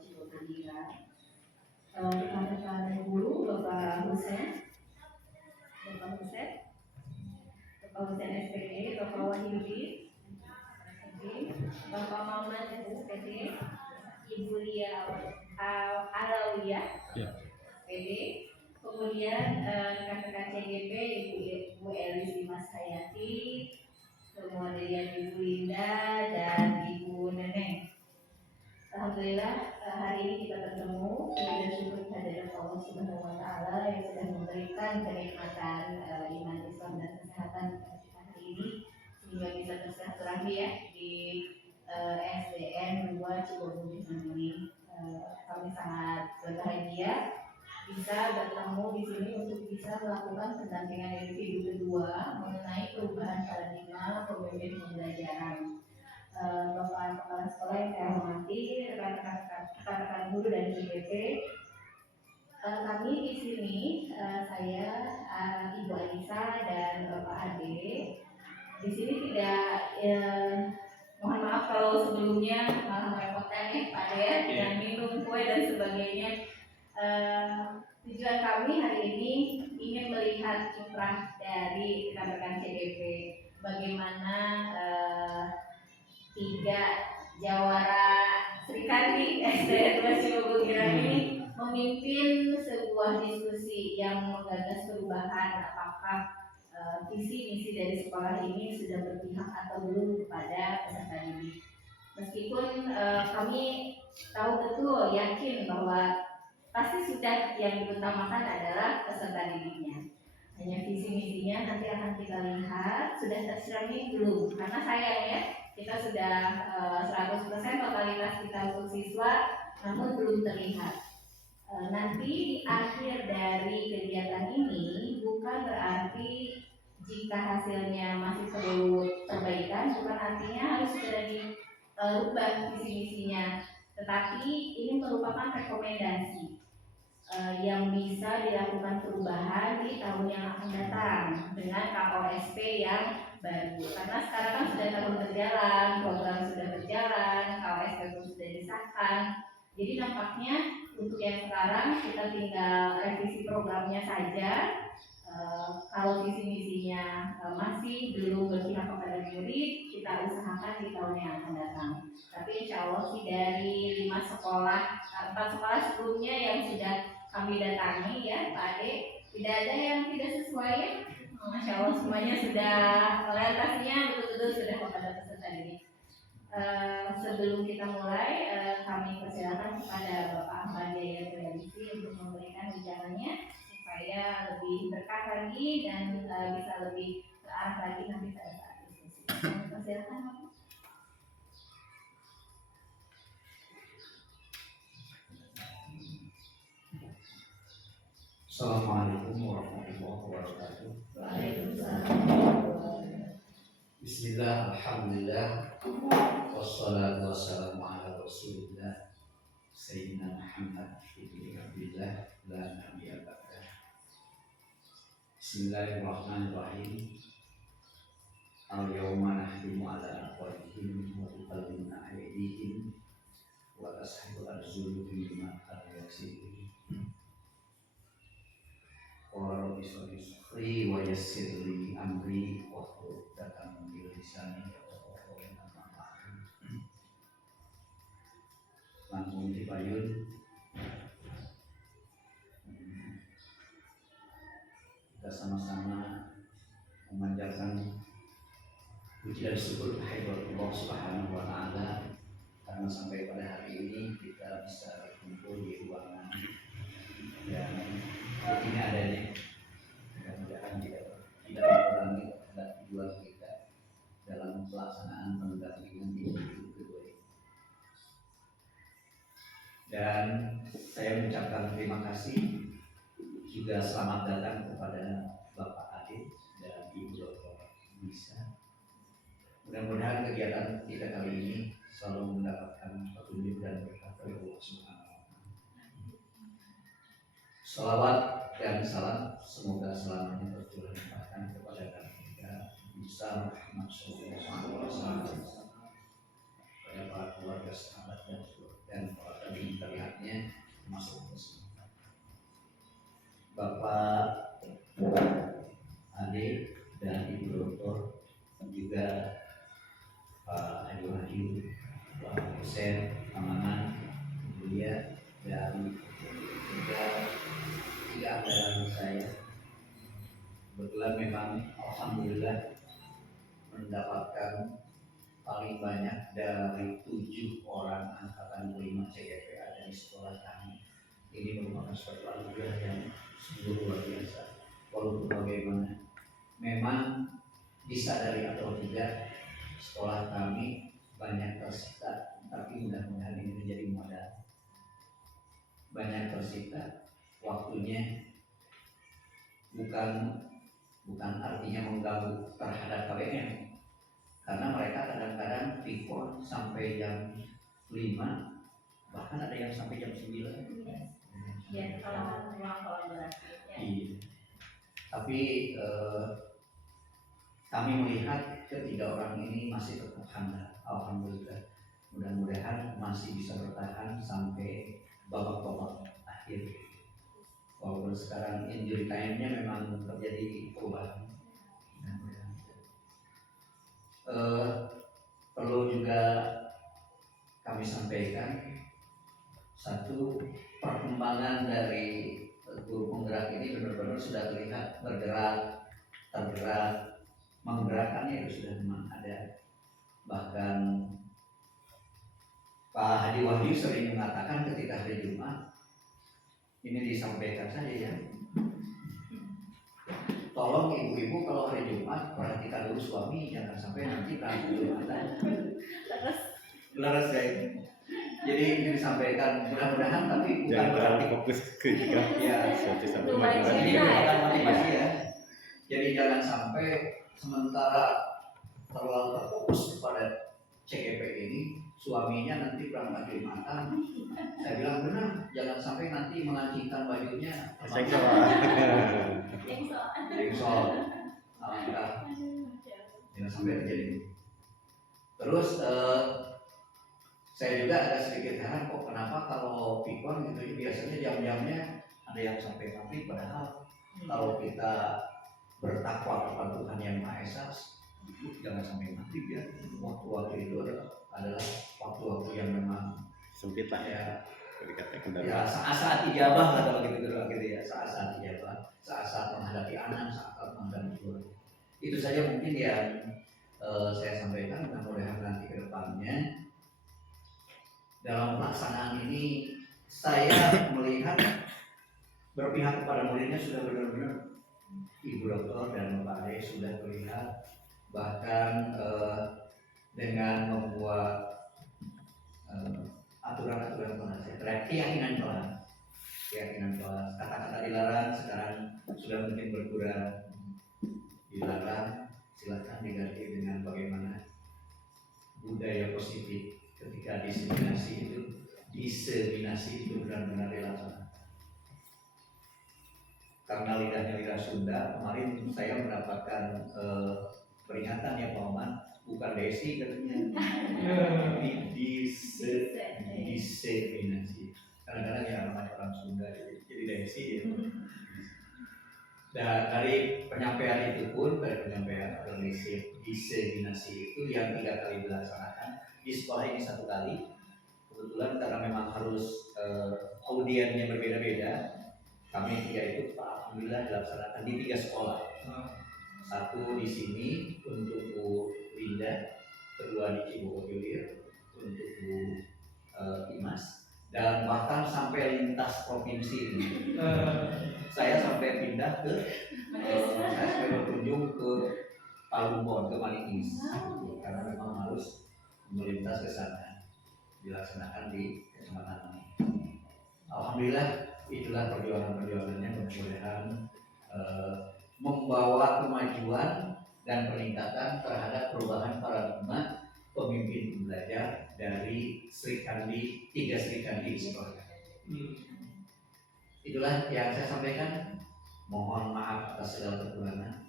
Cibubur. Rekan-rekan guru, Bapak Hussein, SPD, Bapak Wahyudi, Bapak Maman SPD, Ibu Lia Alawiyah, SPD, kemudian rekan-rekan CGP, Ibu Elis Dimas Hayati, kemudian Ibu Linda dan Ibu Neneng. Alhamdulillah hari ini kita bertemu dan syukur kehadirat Allah Subhanahu wa taala yang sudah memberikan kenikmatan iman Islam dan kesehatan kepada kita hari ini sehingga bisa bersilaturahmi ya di SDN 2 Cibubur ini. Kami sangat berbahagia bisa bertemu di sini untuk bisa melakukan pendampingan individu kedua mengenai perubahan paradigma pemimpin pembelajaran. Bapak Kepala Sekolah yang saya hormati, rekan-rekan guru dan CGP, kami di sini saya Ibu Anissa dan Bapak Ade di sini tidak mohon maaf kalau sebelumnya malah merepotkan ya Pak Ade dengan minum kue dan sebagainya. Tujuan kami hari ini ingin melihat kiprah dari rekan-rekan CGP, bagaimana 3 jawara Sri Kandi SDN 2 Cibubur ini memimpin sebuah diskusi yang menggagas perubahan apakah visi misi dari sekolah ini sudah berpihak atau belum kepada peserta didik. Meskipun kami tahu betul yakin bahwa pasti sudah yang diutamakan adalah peserta didiknya. Hanya visi misinya nanti akan kita lihat sudah tercermin belum, karena sayang ya kita sudah 100% totalitas kita untuk siswa namun belum terlihat. Nanti di akhir dari kegiatan ini bukan berarti jika hasilnya masih perlu perbaikan, bukan artinya harus segera dirubah visi misinya, tetapi ini merupakan rekomendasi yang bisa dilakukan perubahan di tahun yang akan datang dengan KOSP yang baru. Karena sekarang kan sudah tahun berjalan, program sudah berjalan, KOSP pun sudah disahkan. Jadi nampaknya untuk yang sekarang kita tinggal revisi programnya saja. Kalau visi misinya masih belum berpihak kepada murid, kita usahakan di tahun yang akan datang. Tapi insya Allah sih dari 4 sekolah sebelumnya yang sudah kami datangi ya Pak Ade, tidak ada yang tidak sesuai. Masya Allah semuanya sudah orientasinya betul-betul sudah kepada peserta didik. Sebelum kita mulai, kami persilakan kepada Bapak Ahmad Jaya Triadisi untuk memberikan bicaranya supaya lebih berkah lagi dan bisa lebih terarah lagi nanti pada saat diskusi. Persilakan Bapak. Assalamualaikum warahmatullahi wabarakatuh. Bismillah, alhamdulillah, wassalatu wassalamu ala rasulillah Sayyidina Muhammad ibn Abdillah la nabiyya ba'dah. Bismillahirrahmanirrahim. Al-yawma nahdimu ala aqwalihim wa tukallimuna aydihim wa tashabu arjuluhum bima kanu yaksibun. Qala rabbi shrah li wa yassir li amri wahlul 'uqdatam min lisani yafqahu qawli. Langsung dipayun kita sama-sama memanjatkan puji dan syukur kehadirat Allah Subhanahu wa taala karena sampai pada hari ini kita bisa berkumpul di ruangan yang ini adanya. Mudah-mudahan tidak mengurangi terhadap tujuan kita dalam pelaksanaan pendampingan individu kedua ini. Dan saya mengucapkan terima kasih juga selamat datang kepada Bapak Adit dan Ibu Dr. Bisa. Mudah-mudahan kegiatan kita kali ini selalu mendapatkan petunjuk dan berkah dari Allah Subhanahu wa taala. Salawat dan salam semoga selamanya tercurahkan kepada kita bisa Muhammad sallallahu alaihi wasallam, kepada para keluarga, sahabat dan para tabi'in masuk ke sekolah. Bapak, adik dan ibu doktor, juga Pak Adi Wahyu, Pak Hussein, Amanan, Bulia, dan juga tiga angkatan saya. Kebetulan memang alhamdulillah mendapatkan paling banyak dari 7 orang angkatan 5 CGPA dari sekolah kami. Ini merupakan suatu anugerah yang sungguh luar biasa. Walaupun bagaimana, memang disadari atau tidak, sekolah kami banyak tersita, tapi mudah-mudahan ini menjadi modal. Banyak tersita, waktunya bukan artinya mengganggu terhadap KBM, karena mereka kadang-kadang pikor sampai jam 5, bahkan ada yang sampai jam 9. Ya, kalau ruang kolaborasi. Ya. Iya. Tapi kami melihat ketiga orang ini masih tetap handal. Alhamdulillah. Mudah-mudahan masih bisa bertahan sampai babak-babak akhir. Walaupun sekarang injury time-nya memang terjadi perubahan. Perlu juga kami sampaikan, satu, perkembangan dari guru penggerak ini benar-benar sudah terlihat tergerak, menggerakkannya itu sudah memang ada. Bahkan Pak Hadi Wahyu sering mengatakan ketika hari Jumat, ini disampaikan saja ya, tolong ibu-ibu kalau hari Jumat perhatikan dulu suami, jangan sampai nanti berangkat Jumatan. Leres ya. Jadi ini disampaikan mudah-mudahan, tapi bukan jangan terlalu berarti fokus ketika ya, satu Lumayan. ini merupakan motivasi ya. Jadi jangan sampai sementara terlalu terfokus kepada CGP ini, suaminya nanti berangkat Jumatan. Saya bilang benar, jangan sampai nanti mengancingkan bajunya. Jengsol. Alhamdulillah. Jangan sampai terjadi. Terus saya juga agak sedikit heran kok kenapa kalau pikon gitu biasanya jam-jamnya ada yang sampai maghrib, padahal kalau kita bertakwa kepada Tuhan Yang Maha Esa jangan sampai maghrib ya. Waktu-waktu itu adalah waktu-waktu yang memang sempit lah ya, dikatakan ya saat-saat ijabah lah kalau gitu ya, saat-saat ijabah, saat-saat menghadapi anak, saat menghadapi keluarga. Itu saja mungkin yang saya sampaikan. Mudah-mudahan nanti ke depannya dalam pelaksanaan ini saya melihat berpihak kepada muridnya sudah benar-benar Ibu Doktor dan Bapak Ade sudah terlihat, bahkan dengan membuat aturan-aturan kelas, keyakinan kelas, kata-kata dilarang sekarang sudah mungkin berkurang. Dilarang silahkan diganti dengan bagaimana budaya positif. Ketika diseminasi itu benar-benar dilaksanakan. Karena lidah Sunda, kemarin saya mendapatkan peringatan ya Pak Oman, bukan desi katanya, diseminasi. Kadang-kadang ya namanya orang Sunda jadi desi ya. Dan dari penyampaian itu pun, dari penyampaian diseminasi itu yang 3 kali dilaksanakan. Di sekolah ini 1 kali, kebetulan karena memang harus audiennya berbeda-beda, kami 3 itu alhamdulillah dilaksanakan di 3 sekolah. 1 di sini untuk Bu Linda, 2 di Cibubur Hilir untuk Bu Imas, dan bahkan sampai lintas provinsi ini. Saya sampai pindah ke saya sampai berkunjung ke Palumbon, ke Malingis, karena memang harus melintas ke sana, dilaksanakan di kecamatan ini. Alhamdulillah itulah perjuangannya, mudah-mudahan membawa kemajuan dan peningkatan terhadap perubahan paradigma pemimpin belajar dari Sri Kandi, 3 Sri Kandi sekolah. Itulah yang saya sampaikan. Mohon maaf atas segala kekurangan.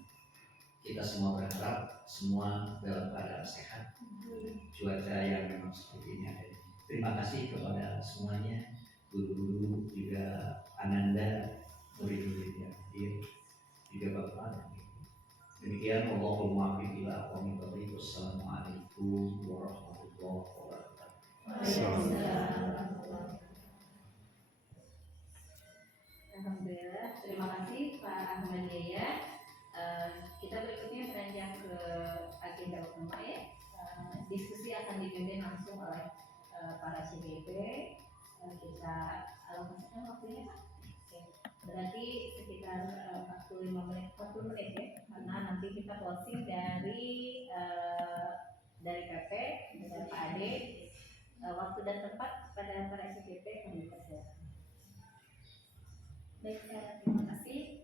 Kita semua berharap semua dalam keadaan sehat. Cuaca yang memang seperti ini ada. Terima kasih kepada semuanya, guru-guru, juga Ananda murid-muridnya, juga Bapak. Demikian Allahumma muwaffiq ila aqwamit thoriq. Wassalamualaikum warahmatullahi wabarakatuh. Alhamdulillah, terima kasih Pak Ahmad Jaya. Kita berikutnya beranjak ke agenda utama ya. Diskusi akan dipimpin langsung oleh para CGP. Kita alokasikan waktunya Pak. Oke. Berarti sekitar 45 menit, 40 menit ya, karena nanti kita closing dari PP dari Pak Ade. Waktu dan tempat pada para CGP kami persilakan. Baik, terima kasih.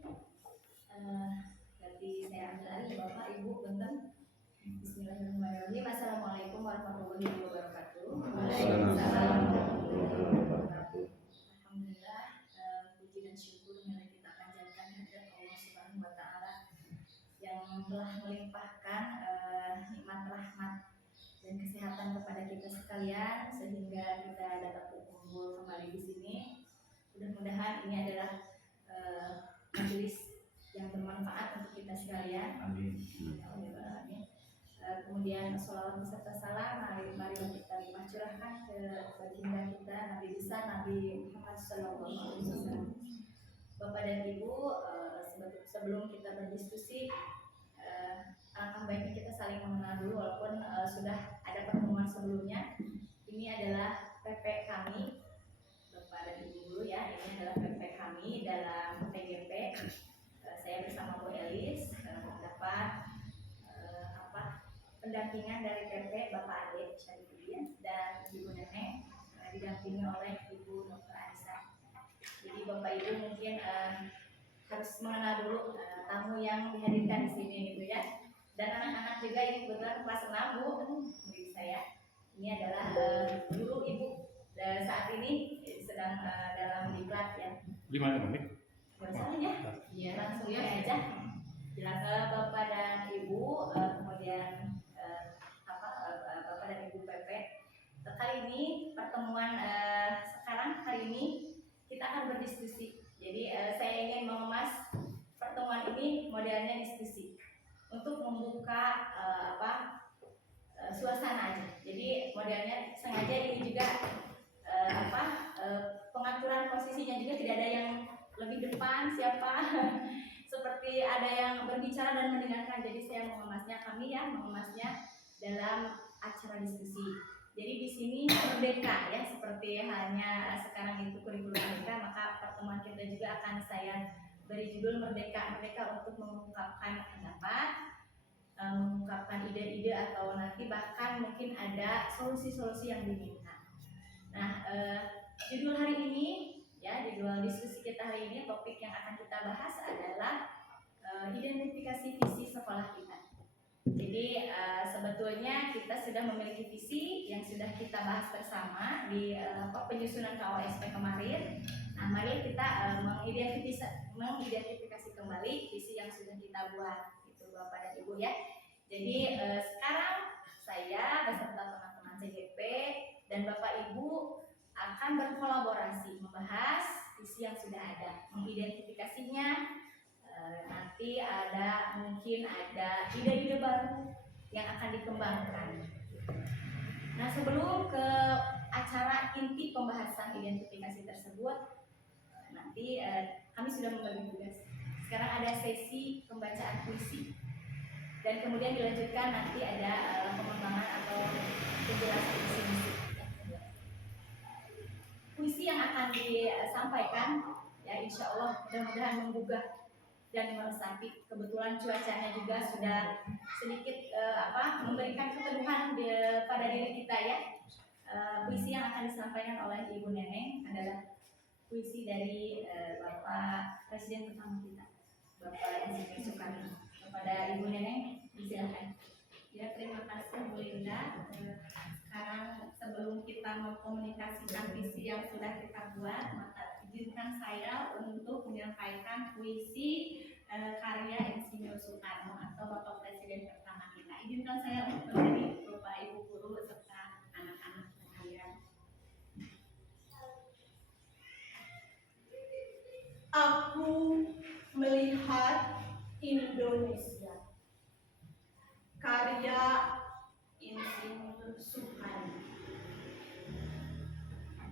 Berarti saya ambil alih Bapak Ibu bentar. Bismillahirrahmanirrahim. Assalamualaikum warahmatullahi wabarakatuh. Waalaikumsalam warahmatullahi wabarakatuh. Alhamdulillah, puji dan syukur marilah kita panjatkan kehadirat Allah Subhanahu wa taala yang telah melimpahkan nikmat rahmat dan kesehatan kepada kita sekalian sehingga kita dapat berkumpul kembali di sini. Mudah-mudahan ini adalah majelis yang bermanfaat untuk kita sekalian. Amin. Kemudian sholawat beserta salam mari kita limpah curahkan ke baginda kita Nabi besar Nabi Muhammad SAW. Bapak dan Ibu, sebelum kita berdiskusi, alangkah baiknya kita saling mengenal dulu walaupun sudah ada pertemuan sebelumnya. Ini adalah PP kami, Bapak dan Ibu dulu ya. Ini adalah PP kami dalam TGP. Saya bersama Bu Elis mendapat pendampingan dari PP Bapak Ade Syarifuddin dan Ibu Neneng, didampingi oleh Ibu Dr. Anissa. Jadi Bapak Ibu mungkin harus mengenal dulu tamu yang dihadirkan di sini gitu ya. Dan anak-anak juga ini kebetulan kelas 6 Bu, murid saya. Ini adalah guru Ibu saat ini sedang dalam diklat ya. Di mana Mik? Boleh ya? Iya langsung ya aja. Silakan Bapak dan Ibu, kemudian Bapak dan Ibu PP. Kali ini pertemuan hari ini kita akan berdiskusi. Jadi saya ingin mengemas pertemuan ini modelnya diskusi untuk membuka suasana aja. Jadi modelnya sengaja ini juga pengaturan posisinya juga tidak ada yang lebih depan siapa seperti ada yang berbicara dan mendengarkan. Jadi saya mengemasnya dalam acara diskusi. Jadi di sini merdeka ya, seperti halnya sekarang itu kurikulum merdeka, maka pertemuan kita juga akan saya beri judul merdeka untuk mengungkapkan pendapat, mengungkapkan ide-ide atau nanti bahkan mungkin ada solusi-solusi yang diminta. Nah, judul hari ini ya, judul diskusi kita hari ini, topik yang akan kita bahas adalah identifikasi visi sekolah kita. Jadi sebetulnya kita sudah memiliki visi yang sudah kita bahas bersama di penyusunan KOSP kemarin. Nah, mari kita mengidentifikasi kembali visi yang sudah kita buat, gitu Bapak dan Ibu ya. Jadi sekarang saya beserta teman-teman CGP dan Bapak Ibu akan berkolaborasi membahas visi yang sudah ada, mengidentifikasinya. Nanti mungkin ada ide-ide baru yang akan dikembangkan. Nah, sebelum ke acara inti pembahasan identifikasi tersebut, nanti kami sudah membagi tugas. Sekarang ada sesi pembacaan puisi dan kemudian dilanjutkan nanti ada pengembangan atau penjelasan visi-misi. Puisi yang akan disampaikan ya, insya Allah mudah-mudahan menggugah dan meresapi. Kebetulan cuacanya juga sudah sedikit memberikan keteduhan pada diri kita ya. Puisi yang akan disampaikan oleh Ibu Neneng adalah puisi dari Bapak Presiden pertama kita, Bapak Insinyur Soekarno. Kepada Ibu Neneng, silakan. Ya, terima kasih Bu Linda. Sekarang sebelum kita mengkomunikasikan visi yang sudah kita buat, maka izinkan saya untuk menyampaikan puisi karya Insinyur Soekarno atau Bapak Presiden pertama kita. Izinkan saya untuk berdiri, Bapak Ibu guru serta anak-anak sekalian. melihat Indonesia. Karya Insinyur Soekarno.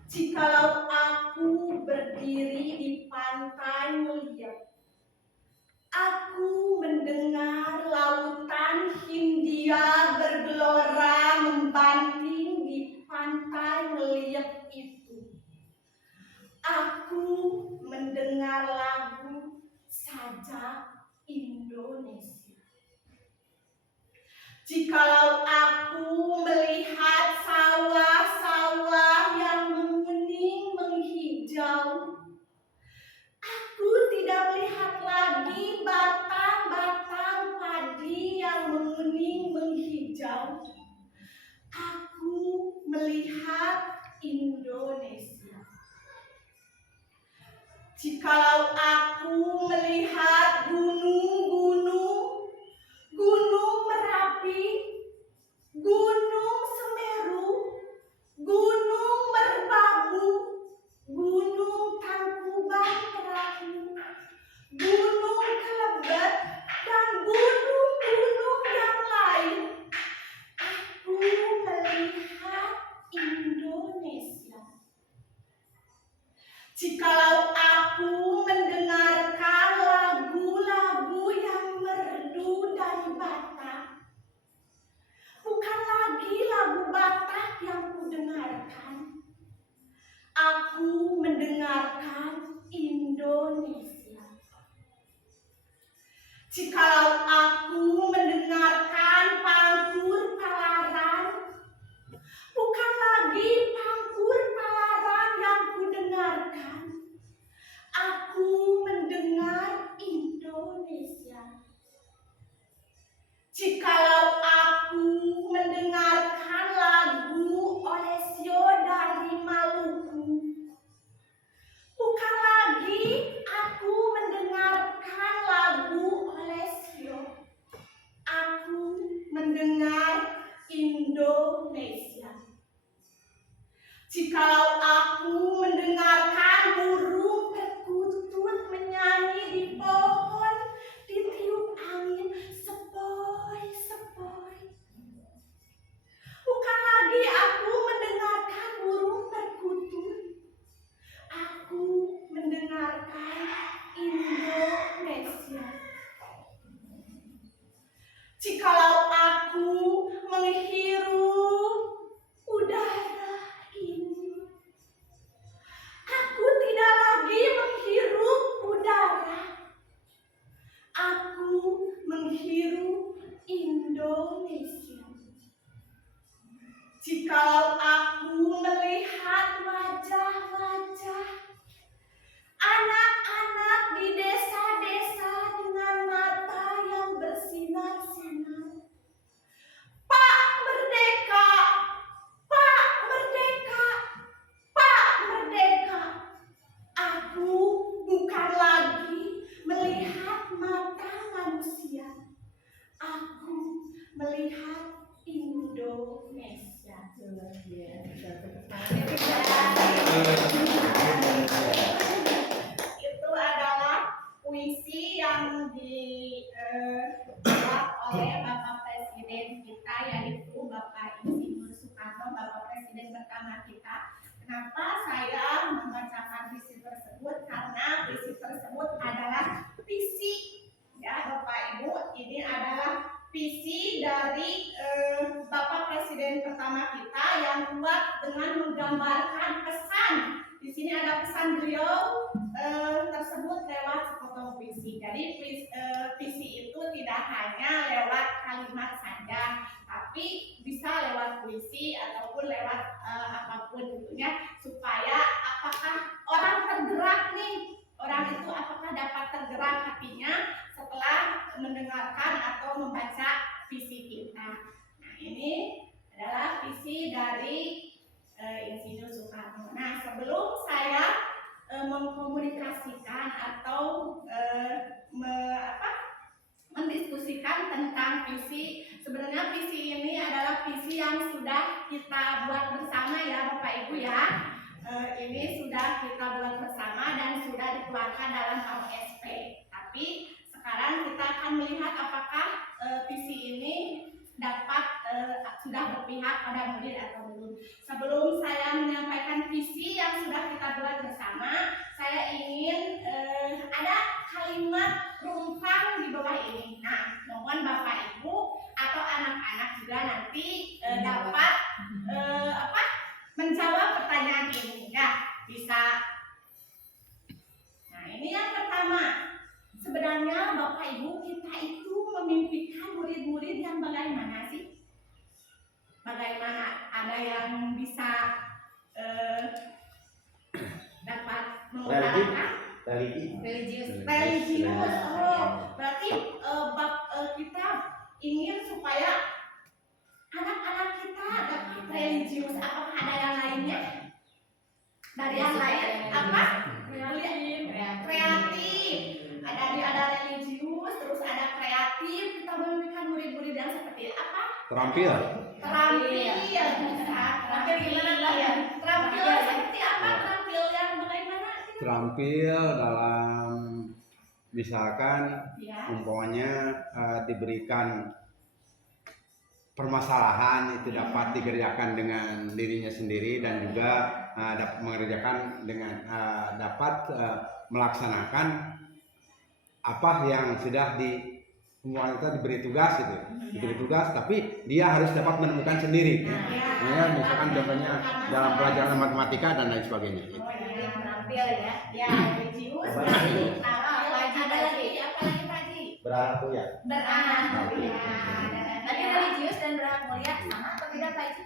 Jikalau aku berdiri di pantai melihat, aku mendengar lautan Hindia bergelora membanting di pantai melihat itu. Aku mendengar lagu Sajak Indonesia. Jikalau aku melihat sawah-sawah yang menguning menghijau, aku tidak melihat lagi batang-batang padi yang menguning menghijau. Aku melihat Indonesia. Jikalau aku melihat gunung-gunung, Gunung Merapi, Gunung Semeru, Gunung Merbabu, Gunung Tangkuban Perahu, Gunung Kelebet, dan gunung-gunung yang lain, aku melihat Indonesia. Jikalau aku mendengarkan lagu-lagu yang merdu dari Batak, bukan lagi lagu Batak yang kudengarkan, aku mendengarkan Indonesia. Jikalau aku mendengarkan pangkur palaran, bukan lagi pangkur palaran yang kudengarkan, aku mendengar Indonesia. Jikalau aku mendengarkan lagu Olesio dari Maluku, bukan lagi aku mendengarkan lagu Olesio, aku mendengar Indonesia. Jikalau aku mendengarkan burung perkutut menyanyi di pohon, ditiup angin sepoi-sepoi, bukan lagi aku mendengarkan burung perkutut, aku mendengarkan Indonesia. Jikalau aku menghirup udara ini, aku tidak lagi menghirup udara, aku menghirup Indonesia. Jikalau aku melihat wajah-wajah anak-anak di desa-desa dengan mata yang bersinar-sinar, Pak Merdeka, Pak Merdeka, Pak Merdeka, aku bukan lagi melihat mata manusia, aku melihat Indonesia. Luar biasa. Itu adalah puisi yang dibuat oleh Bapak Presiden kita, yaitu Bapak Insinyur Soekarno, Bapak Presiden pertama kita. Kenapa saya membacakan puisi tersebut? Karena puisi tersebut adalah puisi, ya Bapak Ibu, ini adalah visi dari Bapak Presiden pertama kita yang buat dengan menggambarkan pesan. Di sini ada pesan beliau tersebut lewat sepotong puisi. Jadi puisi itu tidak hanya lewat kalimat saja, tapi bisa lewat puisi ataupun lewat apapun tentunya, supaya apakah orang tergerak nih, orang itu apakah dapat tergerak hatinya setelah mendengarkan atau membaca visi kita. Nah, ini adalah visi dari Insinyur Soekarno. Nah, sebelum saya mengkomunikasikan atau mendiskusikan tentang visi, sebenarnya visi ini adalah visi yang sudah kita buat bersama ya Bapak Ibu ya. Ini sudah kita buat bersama dan sudah dikeluarkan dalam KOSP. Tapi akan melihat apakah visi ini dapat sudah berpihak pada murid atau belum. Sebelum saya menyampaikan visi yang sudah kita buat bersama, saya ingin ada kalimat rumpang di bawah ini. Nah, mohon Bapak Ibu atau anak-anak juga nanti dapat menjawab pertanyaan ini. Ya, bisa. Nah, ini yang pertama. Sebenarnya Bapak Ibu, kita itu memimpikan murid-murid yang bagaimana sih? Bagaimana? Ada yang bisa dapat mengutarakan? Religius. Religius. Oh, berarti kita ingin supaya anak-anak kita dapat religius. Apakah ada yang lainnya? Dari yang lain apa? Kreatif. Ada religius, terus ada kreatif. Kita memimpikan murid-murid yang seperti apa? Terampil. Terampil bisa. Terampil gimana Mbak? Terampil seperti apa? Terampil yang bagaimana? Terampil dalam misalkan Ya. umpamanya diberikan permasalahan itu dapat dikerjakan dengan dirinya sendiri dan juga dapat mengerjakan dengan dapat melaksanakan apa yang sudah kita diberi tugas gitu. Diberi tugas tapi dia harus dapat menemukan sendiri. Nah, misalkan contohnya dalam pelajaran matematika dan lain sebagainya. Oh ya, Terampil ya. ya religius. Terampil. Ada lagi apa lagi Pak Haji? Berharap ya. Beranak. Ya. Tadi religius dan berhak mulia sama atau beda Pak Haji?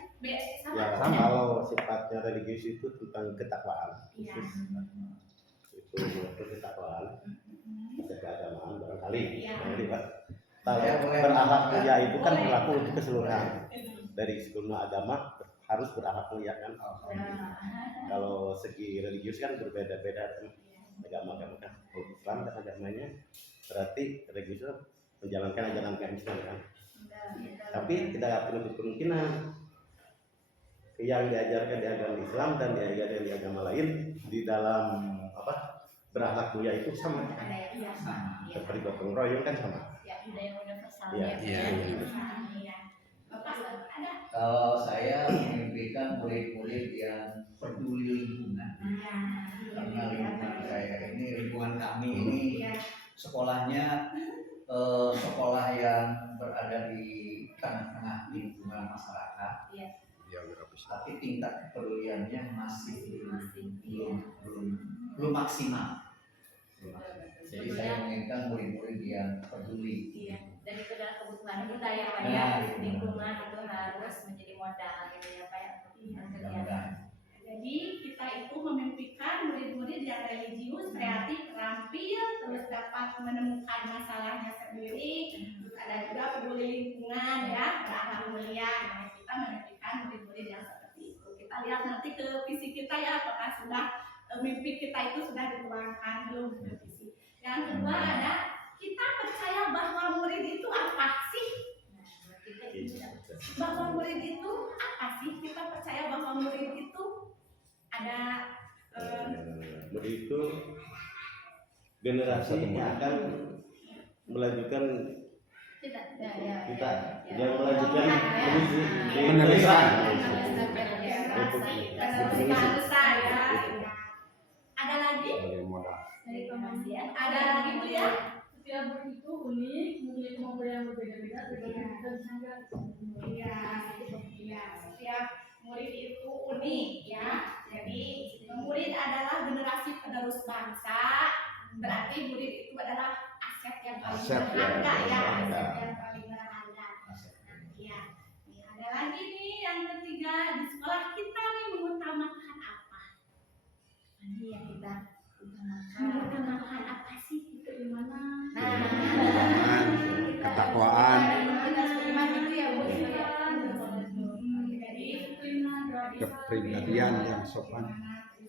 Sama. Ya sama kalau sifatnya religius itu tentang ketakwaan. Iya. Itu ketakwaan. Keagamaan barangkali. Iya. Jadi Pak. Kalau berakhlak mulia itu kan berlaku untuk keseluruhan. Dari semua agama harus berakhlak mulia kan. Kalau segi religius kan berbeda-beda kan. Agama-agama kan. Kalau Islam dan agamanya berarti religius menjalankan ajaran Islam kan. Tapi tidak menutup kemungkinan yang diajarkan di agama Islam dan diajarkan di agama lain di dalam berakhlak mulia itu sama. Seperti gotong royong kan sama. Ya, budaya universal. Iya. Bapak ada? Kalau saya memimpikan murid-murid yang peduli lingkungan, karena lingkungan saya ini, lingkungan kami ini sekolahnya sekolah yang berada di tengah-tengah lingkungan masyarakat, tapi tingkat kepeduliannya masih belum maksimal. Jadi saya menginginkan murid-murid yang peduli. Iya. Dan itu adalah kebutuhan kita ya Pak ya. Nah, Lingkungan itu harus menjadi modal gitu ya Pak ya. Untuk kegiatan. Jadi kita itu memimpikan murid-murid yang religius, kreatif, terampil, terus dapat menemukan masalahnya sendiri. Terus ada juga peduli lingkungan ya, berakhlak mulia. Nah, kita memimpikan murid-murid yang seperti itu. Kita lihat nanti ke visi kita ya, apakah sudah mimpi kita itu sudah dituangkan belum ke visi. Yang kedua ada kita percaya bahwa murid itu apa sih? Bahwa murid itu apa sih? Kita percaya bahwa murid itu ada Murid itu generasi yang akan melanjutkan kita yang melanjutkan Peneruskan. bangsa ya. Ada lagi? Sebagai modal. Dari pemasian. Ada lagi Bu ya? Setiap murid itu unik, memiliki kemampuan yang berbeda-beda, dan sangat Iya, setiap murid itu unik ya. Jadi murid adalah generasi penerus bangsa. Berarti murid itu adalah aset yang paling Aset yang berharga ya, berharga. aset yang paling berharga. Iya. Ada lagi nih yang ketiga, di sekolah kita nih mengutamakan apa? Ini yang kita Mengutamakan apa sih? Itu di mana? Keimanan, ketakwaan. Kita harus beriman gitu ya Bu. Jadi Kepribadian yang sopan. di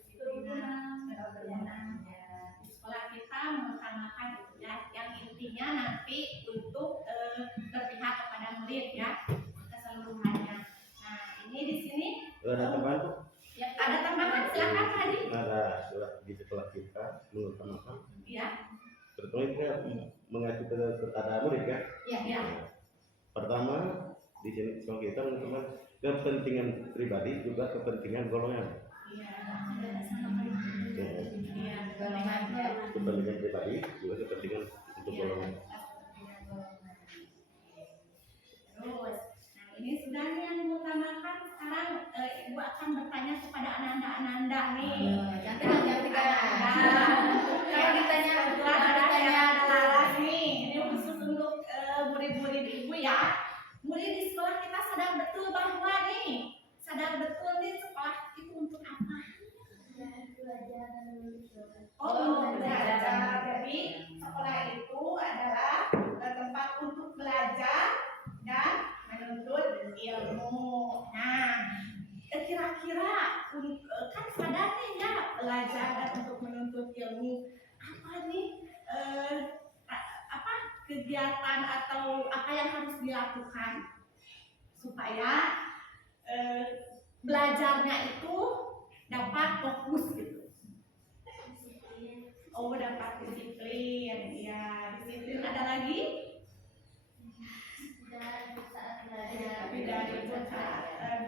sekolah kita mengutamakan itu ya, yang intinya nanti untuk berpihak kepada murid ya keseluruhannya. Nah ini di sini ada tambahan tuh, ya, ada tambahan silakan tadi ada surat di sekolah kita mengutamakan ya. terutama kita mengacu ada murid kan? Iya. Pertama di sini sekolah kita menentukan kepentingan pribadi juga kepentingan golongan. Kepentingan pribadi juga kepentingan untuk golongan. Terus, nah ini sudah nih yang diutamakan. Sekarang Ibu akan bertanya kepada Ananda nih. Cantik Ananda. Kayak ditanya setelah ada Laras nih. Ini khusus untuk murid-murid Ibu ya. Murid di sekolah kita sadar betul bahwa nih, sadar betul nih sekolah itu untuk apa? Untuk belajar. Jadi sekolah itu adalah tempat untuk belajar dan menuntut ilmu. Nah, kira-kira kan sadar nih ya belajar dan untuk menuntut ilmu. Apa nih apa kegiatan atau apa yang harus dilakukan supaya belajarnya itu dapat fokus gitu. Oh, dapat disiplin. Ya, disiplin ada lagi?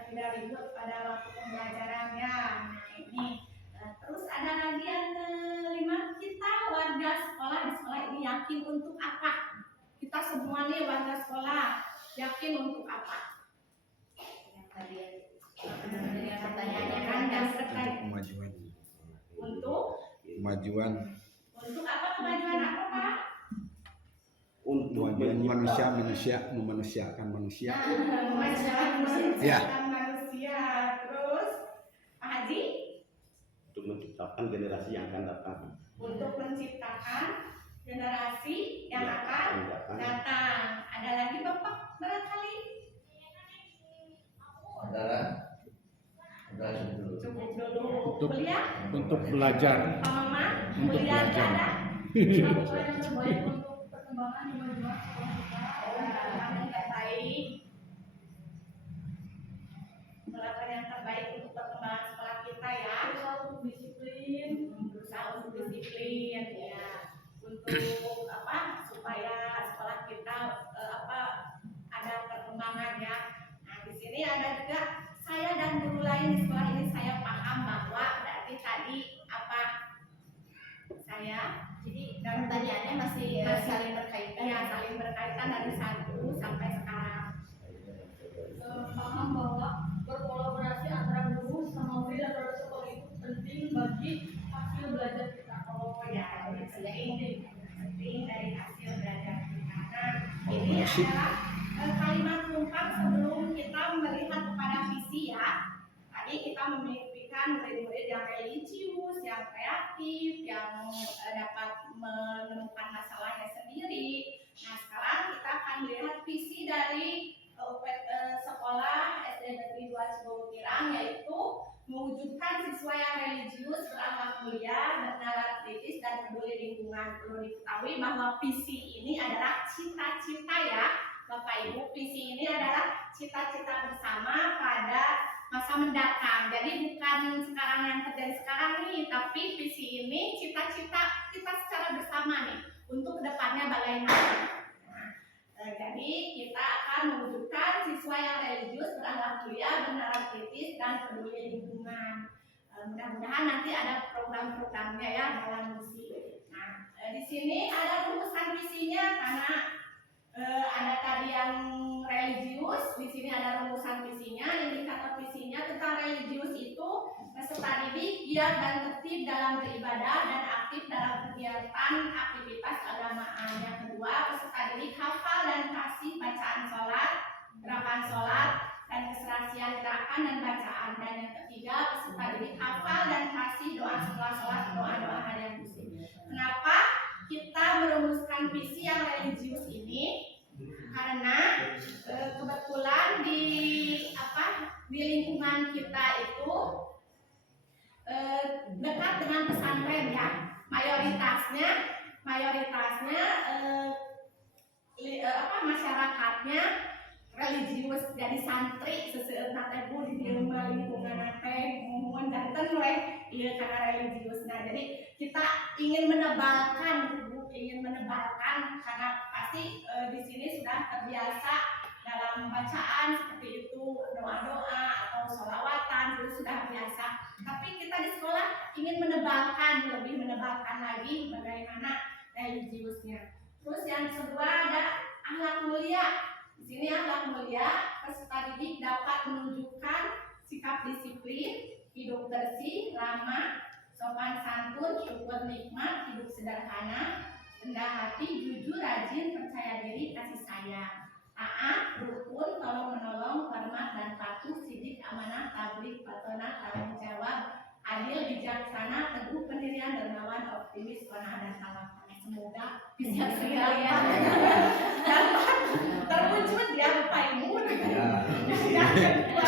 Tidak ribut pada waktu pembelajarannya. Nah, ini. Terus ada lagi yang kelima, kita warga sekolah di sekolah ini yakin untuk apa? Kita semua nih warga sekolah yakin untuk apa? Yang tadi dengan pertanyaannya kan yang terkait Kemajuan. untuk Kemajuan apa kemajuan apa Pak? Untuk memanusiakan manusia. Memanusiakan Ya. manusia. Terus Pak Haji? untuk menciptakan generasi yang akan datang. Untuk menciptakan generasi yang akan datang. Ada lagi Bapak barangkali? Saudara Cukup dulu. Untuk- Kuliah? untuk belajar. Pak Mama? Untuk Kuliah belajar. ada? Apa yang terbaik untuk perkembangan kemajuan sekolah kita? Yang terbaik. Melakukan yang terbaik untuk perkembangan sekolah kita ya. Berusaha untuk disiplin. Berusaha untuk disiplin ya. Untuk apa? Supaya sekolah kita ada perkembangan ya. Nah, di sini ada juga saya dan guru lain di sekolah ini saya paham bahwa berarti tadi apa? Saya Jadi pertanyaannya masih saling berkaitan. ya saling berkaitan dari 1 sampai sekarang. Paham bahwa berkolaborasi antara guru sama murid atau sekolah itu penting bagi hasil belajar kita. Oh ya, ini penting dari hasil belajar kita. Nah, ini adalah kalimat numpang sebelum kita melihat kepada visi ya. Tadi kita memimpikan murid-murid yang religius, yang kreatif, yang dapat menemukan masalahnya sendiri. Nah, sekarang kita akan melihat visi dari sekolah SD Negeri 2 Cibubur, yaitu mewujudkan siswa yang religius, berakhlak mulia, bernalar kritis, dan peduli lingkungan. Perlu diketahui bahwa visi ini adalah cita-cita ya, Bapak Ibu. Visi ini adalah cita-cita bersama pada masa mendatang. Jadi bukan sekarang yang terjadi sekarang nih, tapi visi ini cita-cita kita secara bersama nih untuk kedepannya bagaimana. Jadi kita akan mewujudkan siswa yang religius, berakhlak mulia, bernalar kritis, dan peduli lingkungan. Mudah-mudahan nanti ada program-programnya ya dalam misi. Nah, di sini ada rumusan visinya karena ada tadi yang religius, di sini ada rumusan visinya. Indikator visinya tentang religius itu peserta didik giat dan tertib dalam beribadah dan aktif dalam kegiatan aktivitas keagamaan. Yang kedua, peserta didik hafal dan fasih bacaan sholat, gerakan sholat, dan keserasian gerakan dan bacaan. Dan yang ketiga, peserta didik hafal dan fasih doa setelah sholat, doa-doa harian muslim. Kenapa kita merumuskan visi yang religius ini? Karena kebetulan di lingkungan kita itu dekat dengan pesantren ya. Mayoritasnya masyarakatnya religius, jadi santri seseueur nate bu di lingkungan nate mohon janten we ieu karena religius. Nah, jadi kita ingin menebalkan karena pasti di sini sudah terbiasa dalam bacaan seperti itu, doa-doa atau sholawatan itu sudah biasa. Tapi kita di sekolah ingin lebih menebalkan lagi bagaimana religiusnya. Terus yang kedua ada akhlak mulia. Di sini akhlak mulia, peserta didik dapat menunjukkan sikap disiplin, hidup bersih, ramah, sopan santun, syukur nikmat, hidup sederhana, rendah hati, jujur, rajin, percaya diri, kasih sayang, taat, rukun, tolong menolong, hormat dan patuh, sidik, amanah, tablik, patona, tanggung jawab, adil, bijaksana, teguh, pendirian, dermawan, optimis, qanaah dan tawakal. Semoga bisa sekalian dapat terwujud ya Pak Ibu. Yang kedua,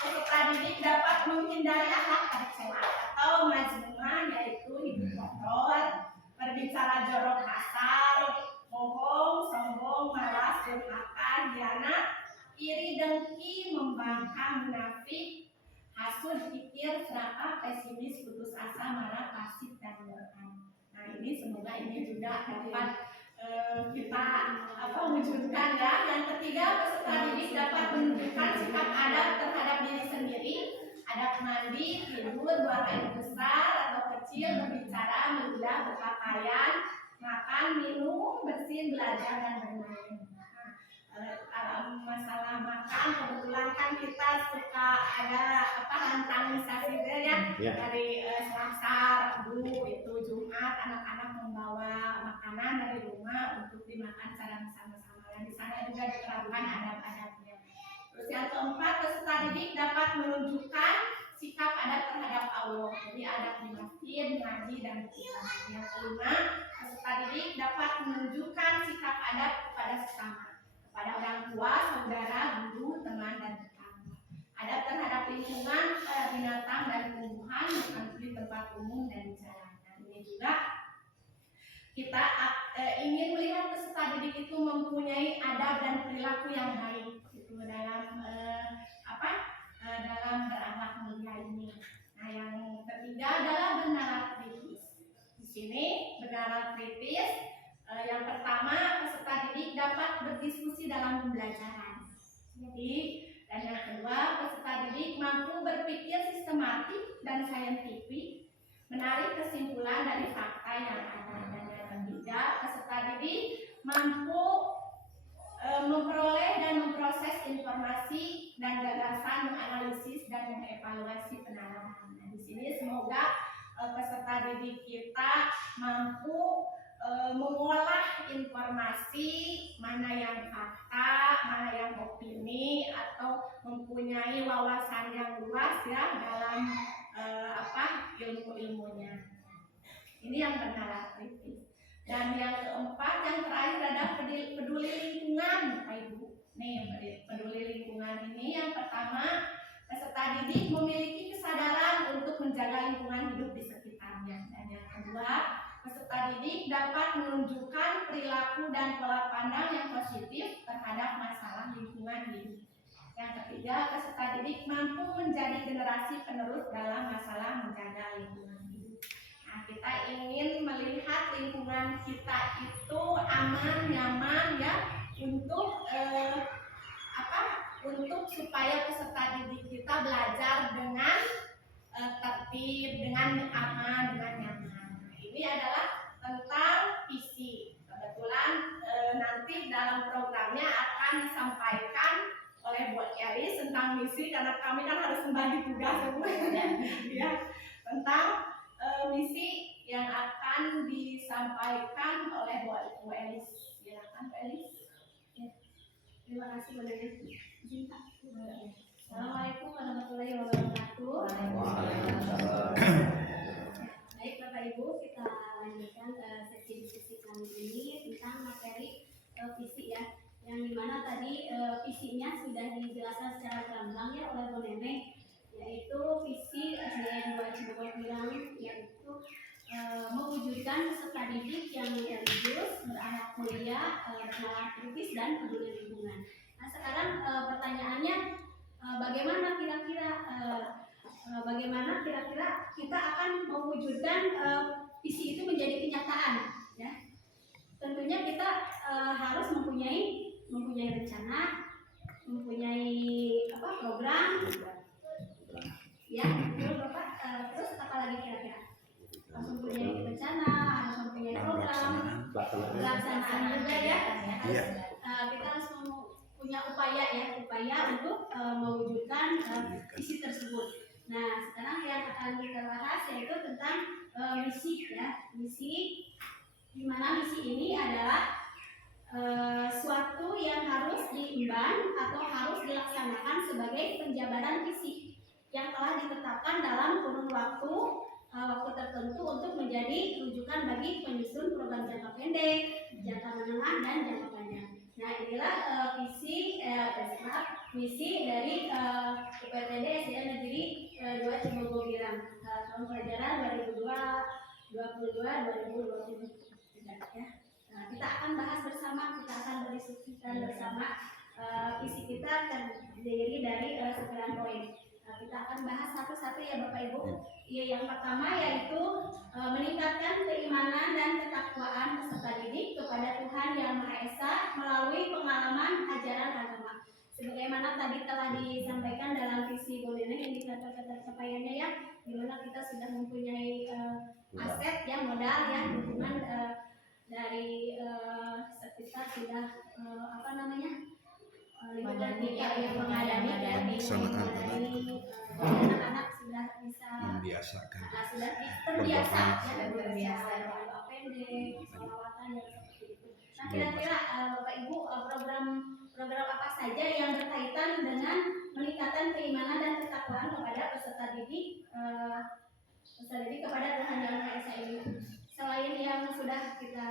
peserta didik dapat menghindari akhlak tercela atau majnunah, yaitu hidup kotor, berbicara jorok kasar, bohong, sombong, malas, durhaka, hianat, iri, dengki, membangkang, munafik, hasud, kikir, serakah, pesimis, putus asa, marah, pasif, dan murka. Nah ini semoga ini juga dapat kita wujudkan ya. Yang ketiga, peserta didik dapat menunjukkan sikap adab terhadap diri sendiri, adab mandi, tidur, buang air besar atau kecil, berbicara, mengudah, berpakaian, makan, minum, bersin, belajar, dan bermain. Dalam masalah makan, kebetulan kan kita suka ada rantangisasi ya. Dari Selasa, Rabu, itu Jumat anak-anak membawa makanan dari rumah untuk dimakan secara bersama-sama. Dan di sana juga diterapkan adab-adabnya. Terus yang keempat, peserta didik dapat menunjukkan sikap adab terhadap Allah. Jadi adab di masjid, mengaji, dan beribadah. Yang kelima, peserta didik dapat menunjukkan sikap adab kepada sesama, kepada orang tua, saudara, guru, teman, dan tetangga. Adab terhadap lingkungan, binatang dan tumbuhan, bukan di tempat umum dan jalan. Dan ini juga kita ingin melihat peserta didik itu mempunyai adab dan perilaku yang baik itu dalam dalam berakhlak mulia ini. Nah yang ketiga adalah bernalar kritis. Di sini bernalar kritis. Yang pertama, peserta didik dapat berdiskusi dalam pembelajaran. Jadi, dan yang kedua, peserta didik mampu berpikir sistematik dan saintifik, menarik kesimpulan dari fakta yang ada. Dan yang ketiga, peserta didik mampu memperoleh dan memproses informasi dan gagasan, menganalisis dan mengevaluasi penanaman. Nah, di sini semoga peserta didik kita mampu mengolah informasi, mana yang fakta, mana yang opini, atau mempunyai wawasan yang luas ya dalam ilmu-ilmunya. Ini yang bernalar kritis. Dan yang keempat, yang terakhir adalah peduli lingkungan, Pak Ibu. Nih, peduli lingkungan ini yang pertama, peserta didik memiliki kesadaran untuk menjaga lingkungan hidup di sekitarnya. Dan yang kedua, peserta didik dapat menunjukkan perilaku dan pola pandang yang positif terhadap masalah lingkungan hidup. Yang ketiga, peserta didik mampu menjadi generasi penerus dalam masalah menjaga lingkungan hidup. Nah, kita ingin melihat lingkungan kita itu aman, nyaman ya untuk untuk supaya peserta didik kita belajar dengan tertib, dengan aman, dengan nyaman. Ini adalah tentang visi. Kebetulan nanti dalam programnya akan disampaikan oleh Bu Elis tentang misi, karena kami kan harus membagi tugas ya, tentang misi yang akan disampaikan oleh Bu Elis. Silakan Bu Elis. Ya. Terima kasih Bu Elis. Assalamualaikum warahmatullahi wabarakatuh. Baik Bapak Ibu, kita lanjutkan sesi diskusi kami ini tentang materi visi ya, yang dimana tadi visinya sudah dijelaskan secara gamblang ya oleh Bu Neneng, yaitu visi SDN 2 Cibubur Bilang, yaitu mewujudkan peserta didik yang religius, berakhlak mulia, bernalar kritis, dan peduli lingkungan. Nah sekarang pertanyaannya, bagaimana kira-kira kita akan mewujudkan visi itu menjadi kenyataan tentunya kita harus mempunyai rencana, mempunyai program, ya, betul Bapak. Terus apa lagi kira-kira? Harus mempunyai rencana, harus mempunyai program, pelaksanaan juga ya. Iya. Kita harus punya upaya untuk mewujudkan visi tersebut. Nah, sekarang yang akan kita bahas yaitu tentang misi ya. Misi, di mana misi ini adalah suatu yang harus diemban atau harus dilaksanakan sebagai penjabaran visi yang telah ditetapkan dalam kurun waktu tertentu untuk menjadi rujukan bagi penyusun program jangka pendek, jangka menengah, dan jangka panjang. Nah, inilah misi dari UPTD SD Negeri 2 Cimogo Girang tahun pelajaran 2022-2023 ya. Nah, kita akan bahas bersama, kita akan berdiskusikan bersama. Visi kita terdiri dari 9 poin. Kita akan bahas satu-satu ya Bapak Ibu. Yang pertama yaitu meningkatkan keimanan dan ketakwaan peserta didik kepada Tuhan Yang Maha Esa melalui pengalaman ajaran agama. Sebagaimana tadi telah disampaikan dalam visi Golden indikator pencapaiannya ya, di mana kita sudah mempunyai aset yang modal ya, dukungan dari sekitar sudah lingkungan kita yang mengadani anak-anak sudah bisa Membiasakan. sudah terbiasa doa pendek, sholawatan dan seperti itu. Nah, kira-kira Bapak Ibu program apa saja yang berkaitan dengan meningkatkan keimanan dan ketakwaan kepada peserta didik kepada Tuhan Yang Maha Esa ini? Selain yang sudah kita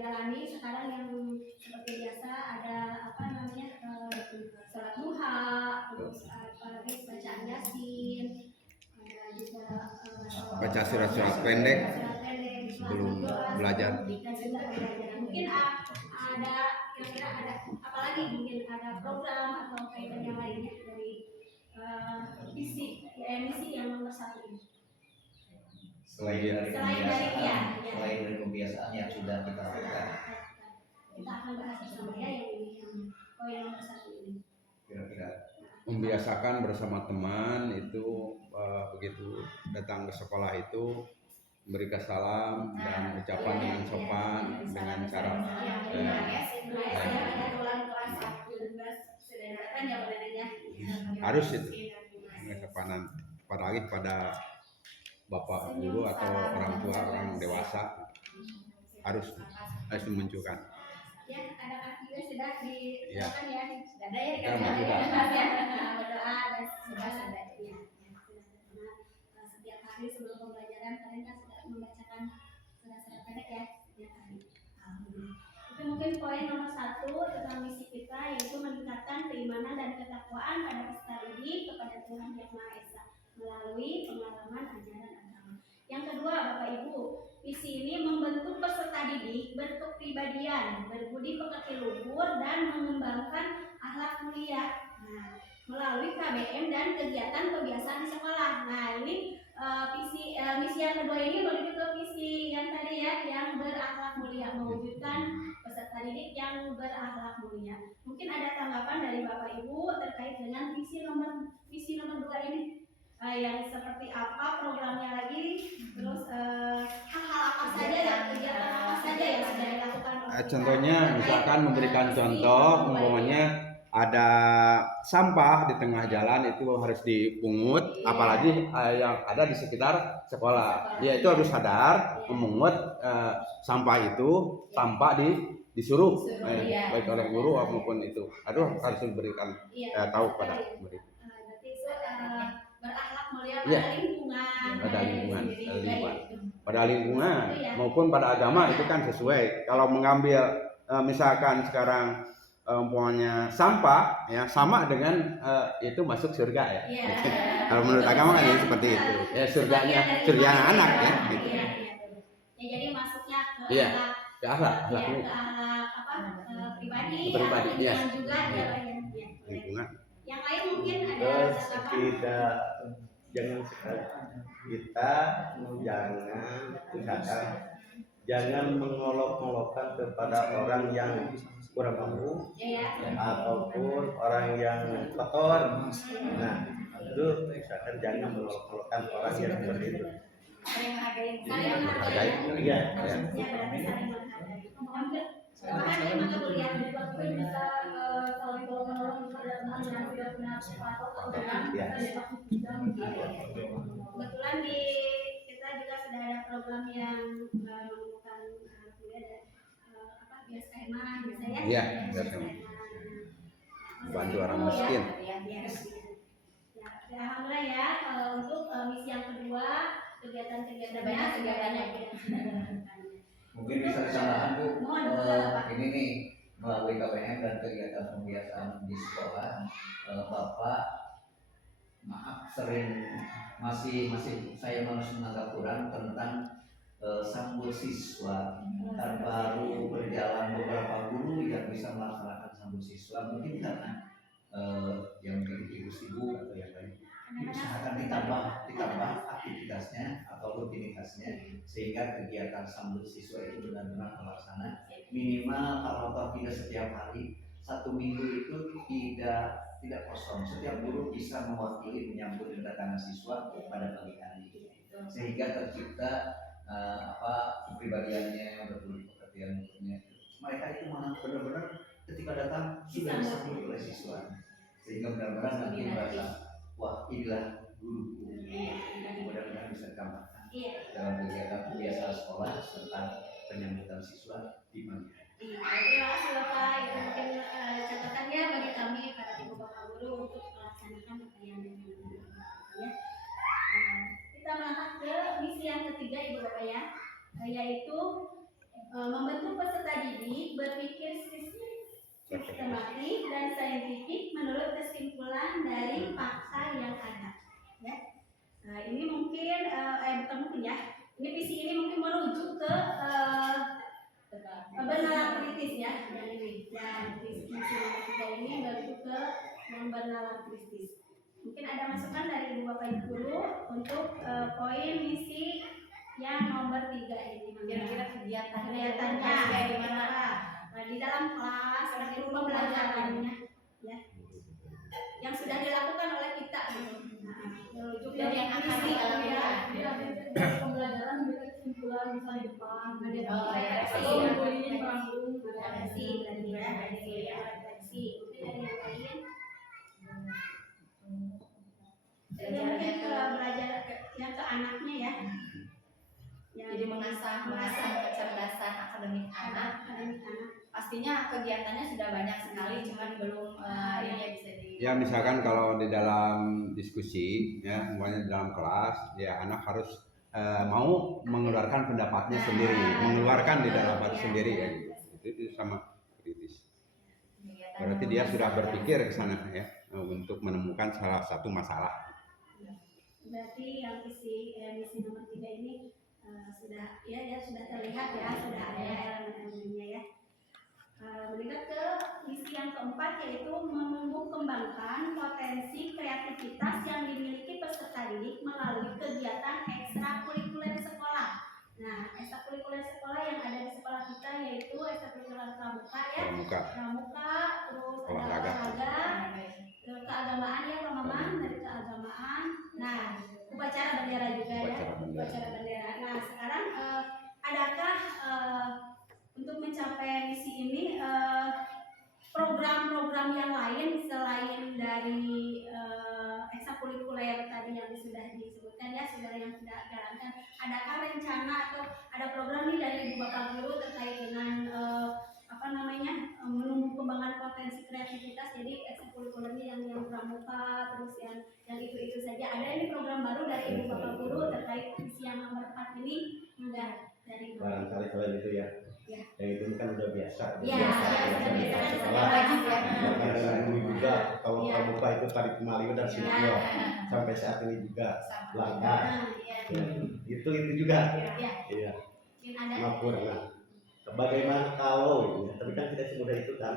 jalani sekarang yang seperti biasa ada sholat duha, terus apalagi bacaan yasin, ada juga Baca surat-surat pendek sebelum belajar. Mungkin ada kira-kira ada apalagi mungkin ada program atau kaitan yang lainnya dari misi yang nomor 1 ini. Selain dari kebiasaan yang sudah kita lakukan, kita akan bahas bersama ya yang poin nomor 1 ini. kira-kira Membiasakan bersama teman itu begitu datang ke sekolah itu memberikan salam dan ucapan dengan sopan dengan cara harus itu kesopanan apalagi pada bapak guru atau orang tua orang dewasa harus dimunculkan. Ya, anak-anak juga sudah dilakukan ya. Sudah ada ya. Berdoa dan sudah ada ya. Setiap hari sebelum pembelajaran kalian kan sudah membacakan surat-surat pendek ya setiap hari. Itu mungkin poin nomor 1 tentang misi kita yaitu meningkatkan keimanan dan ketakwaan pada peserta didik kepada Tuhan Yang Maha Esa melalui pengalaman ajaran agama. Yang kedua, Bapak Ibu, visi ini membentuk peserta didik berkepribadian, berbudi pekerti luhur dan mengembangkan akhlak mulia. Nah, melalui KBM dan kegiatan kebiasaan di sekolah. Nah, ini misi yang kedua ini menuju ke visi yang tadi ya, yang berakhlak mulia, mewujudkan peserta didik yang berakhlak mulia. Mungkin ada tanggapan dari Bapak Ibu terkait dengan visi nomor 2 ini. Yang seperti apa programnya lagi, terus hal-hal apa saja dan kegiatan apa saja yang sudah dilakukan. Contohnya misalkan memberikan contoh, umpamanya ada sampah di tengah jalan itu harus dipungut, apalagi yang ada di sekitar sekolah. Ya itu harus sadar memungut sampah itu tanpa disuruh, baik oleh guru maupun itu. Harus diberikan tahu pada murid. Berakhlak mulia pada lingkungan, pada lingkungan maupun pada agama itu kan sesuai. Kalau mengambil misalkan sekarang umpamanya sampah ya sama dengan itu masuk surga ya. Kalau menurut agama kan seperti itu. Ya surganya anak ya. Gitu. Ya, jadi masuknya ke akhlak pribadi ya. Juga Lingkungan. Yang lain mungkin ada Terus jangan sekali kita jangan misalkan jangan mengolok-olokkan kepada orang yang kurang mampu Ya, ya. ataupun orang yang kotor. Nah, itu misalkan jangan mengolok-olokkan orang yang seperti itu. Saling menghargai. Saling Menghargai, menghargai. iya. Maksudnya berarti saling menghargai. Pahami maka kuliah. Mungkin bisa saling tolong menolong kepada teman yang tidak punya pekerjaan. Iya. Kebetulan di kita juga sudah ada program yang menemukan kuliah dan bias kehemahan bisa ya. Iya, bias bantu orang miskin. Ya, alhamdulillah ya untuk misi yang kedua kegiatan-kegiatannya Banyak kegiatannya. Mungkin bisa disamakan Bu, Mohon, Pak. ini nih melalui KPM dan kegiatan pembiasaan di sekolah, Bapak maaf sering masih saya masih menganggap kurang tentang sambut siswa. Kan baru berjalan beberapa guru yang bisa melaksanakan sambut siswa, mungkin karena yang menjadi ibu sibuk atau yang lain. Diusahakan ditambah aktivitasnya atau rutinitasnya sehingga kegiatan sambut siswa itu benar-benar terlaksana. Minimal kalau tidak setiap hari, 1 minggu itu tidak kosong. Setiap guru bisa mewakili menyambut kedatangan siswa pada pagi hari, sehingga tercipta kepribadiannya, pekerjaan-pekerjaannya. Mereka itu benar-benar ketika datang sudah disambut oleh siswa, sehingga benar-benar nanti merasa wah inilah guruku. Mudah-mudahan bisa dikembangkan dalam kegiatan pembiasaan sekolah tentang penyambutan siswa di pagi hari. Terima kasih Bapak. Itu mungkin catatannya bagi kami para ibu bapak guru untuk melaksanakan apa yang ya. Kita melangkah ke misi yang ketiga ibu bapak ya, yaitu membentuk peserta didik berpikir sistematis dan saintifik menurut kesimpulan dari fakta yang ada. Ya. Nah, ini mungkin bukan mungkin ya. Ini visi ini mungkin merujuk ke bernalar kritis ya, yang ini. Dan visi yang ketiga ini merujuk ke bernalar kritis. Mungkin ada masukan dari ibu bapak ibu guru untuk poin misi yang nomor 3 ini. Kira-kira kegiatannya Kayak gimana? Nah, di dalam kelas, di rumah pembelajarannya, ya, yang sudah dilakukan oleh kita gitu. Merujuk Dan yang akan visi, dilakukan. ya. Dari pembelajaran memberikan kesimpulan misalnya di depan. Refleksi, Atau memberi merangkum. refleksi, berarti ya, refleksi. Mungkin dari yang lain. Jadi mungkin ke belajar yang ke anaknya ya. Jadi mengasah kecerdasan akademik anak. Pastinya kegiatannya sudah banyak sekali, cuman belum ini bisa di. Ya misalkan kalau di dalam diskusi ya semuanya di dalam kelas ya anak harus mau mengeluarkan pendapatnya sendiri, mengeluarkan di dalam hati sendiri ya. Itu sama kritis. Berarti dia sudah berpikir ke sana ya untuk menemukan salah satu masalah. Berarti yang misi nomor 3 ini sudah sudah terlihat ya, sudah ada elemen-elemennya ya. Berikut ke misi yang keempat yaitu menumbuh kembangkan potensi kreativitas yang dimiliki peserta didik melalui kegiatan ekstrakurikuler sekolah. Nah, ekstrakurikuler sekolah yang ada di sekolah kita yaitu ekstrakurikuler pramuka ya. Pramuka, terus ada olahraga, keagamaan ya Pak Maman, dari keagamaan. Nah, upacara bendera juga ya. Upacara bendera. Nah, sekarang adakah untuk mencapai misi ini program-program yang lain selain dari ekstrakurikuler tadi yang sudah disebutkan ya, yang sudah jalankan, adakah rencana atau ada program nih dari ibu bapak guru terkait dengan menumbuh kembangkan potensi kreativitas, jadi ekstrakurikulernya yang pramuka, terus yang itu saja, ada ini program baru dari ibu bapak guru terkait misi yang nomor 4 ini enggak dari barangkali selain itu ya. Yang itu kan udah biasa. Ya, sudah biasa kan wajib ya. Karena dulu juga kalau pramuka itu tarik kembali dan sinetron sampai saat ini juga langka. Itu juga. Iya. Maupun bagaimana kalau tapi kan tidak semudah itu kan.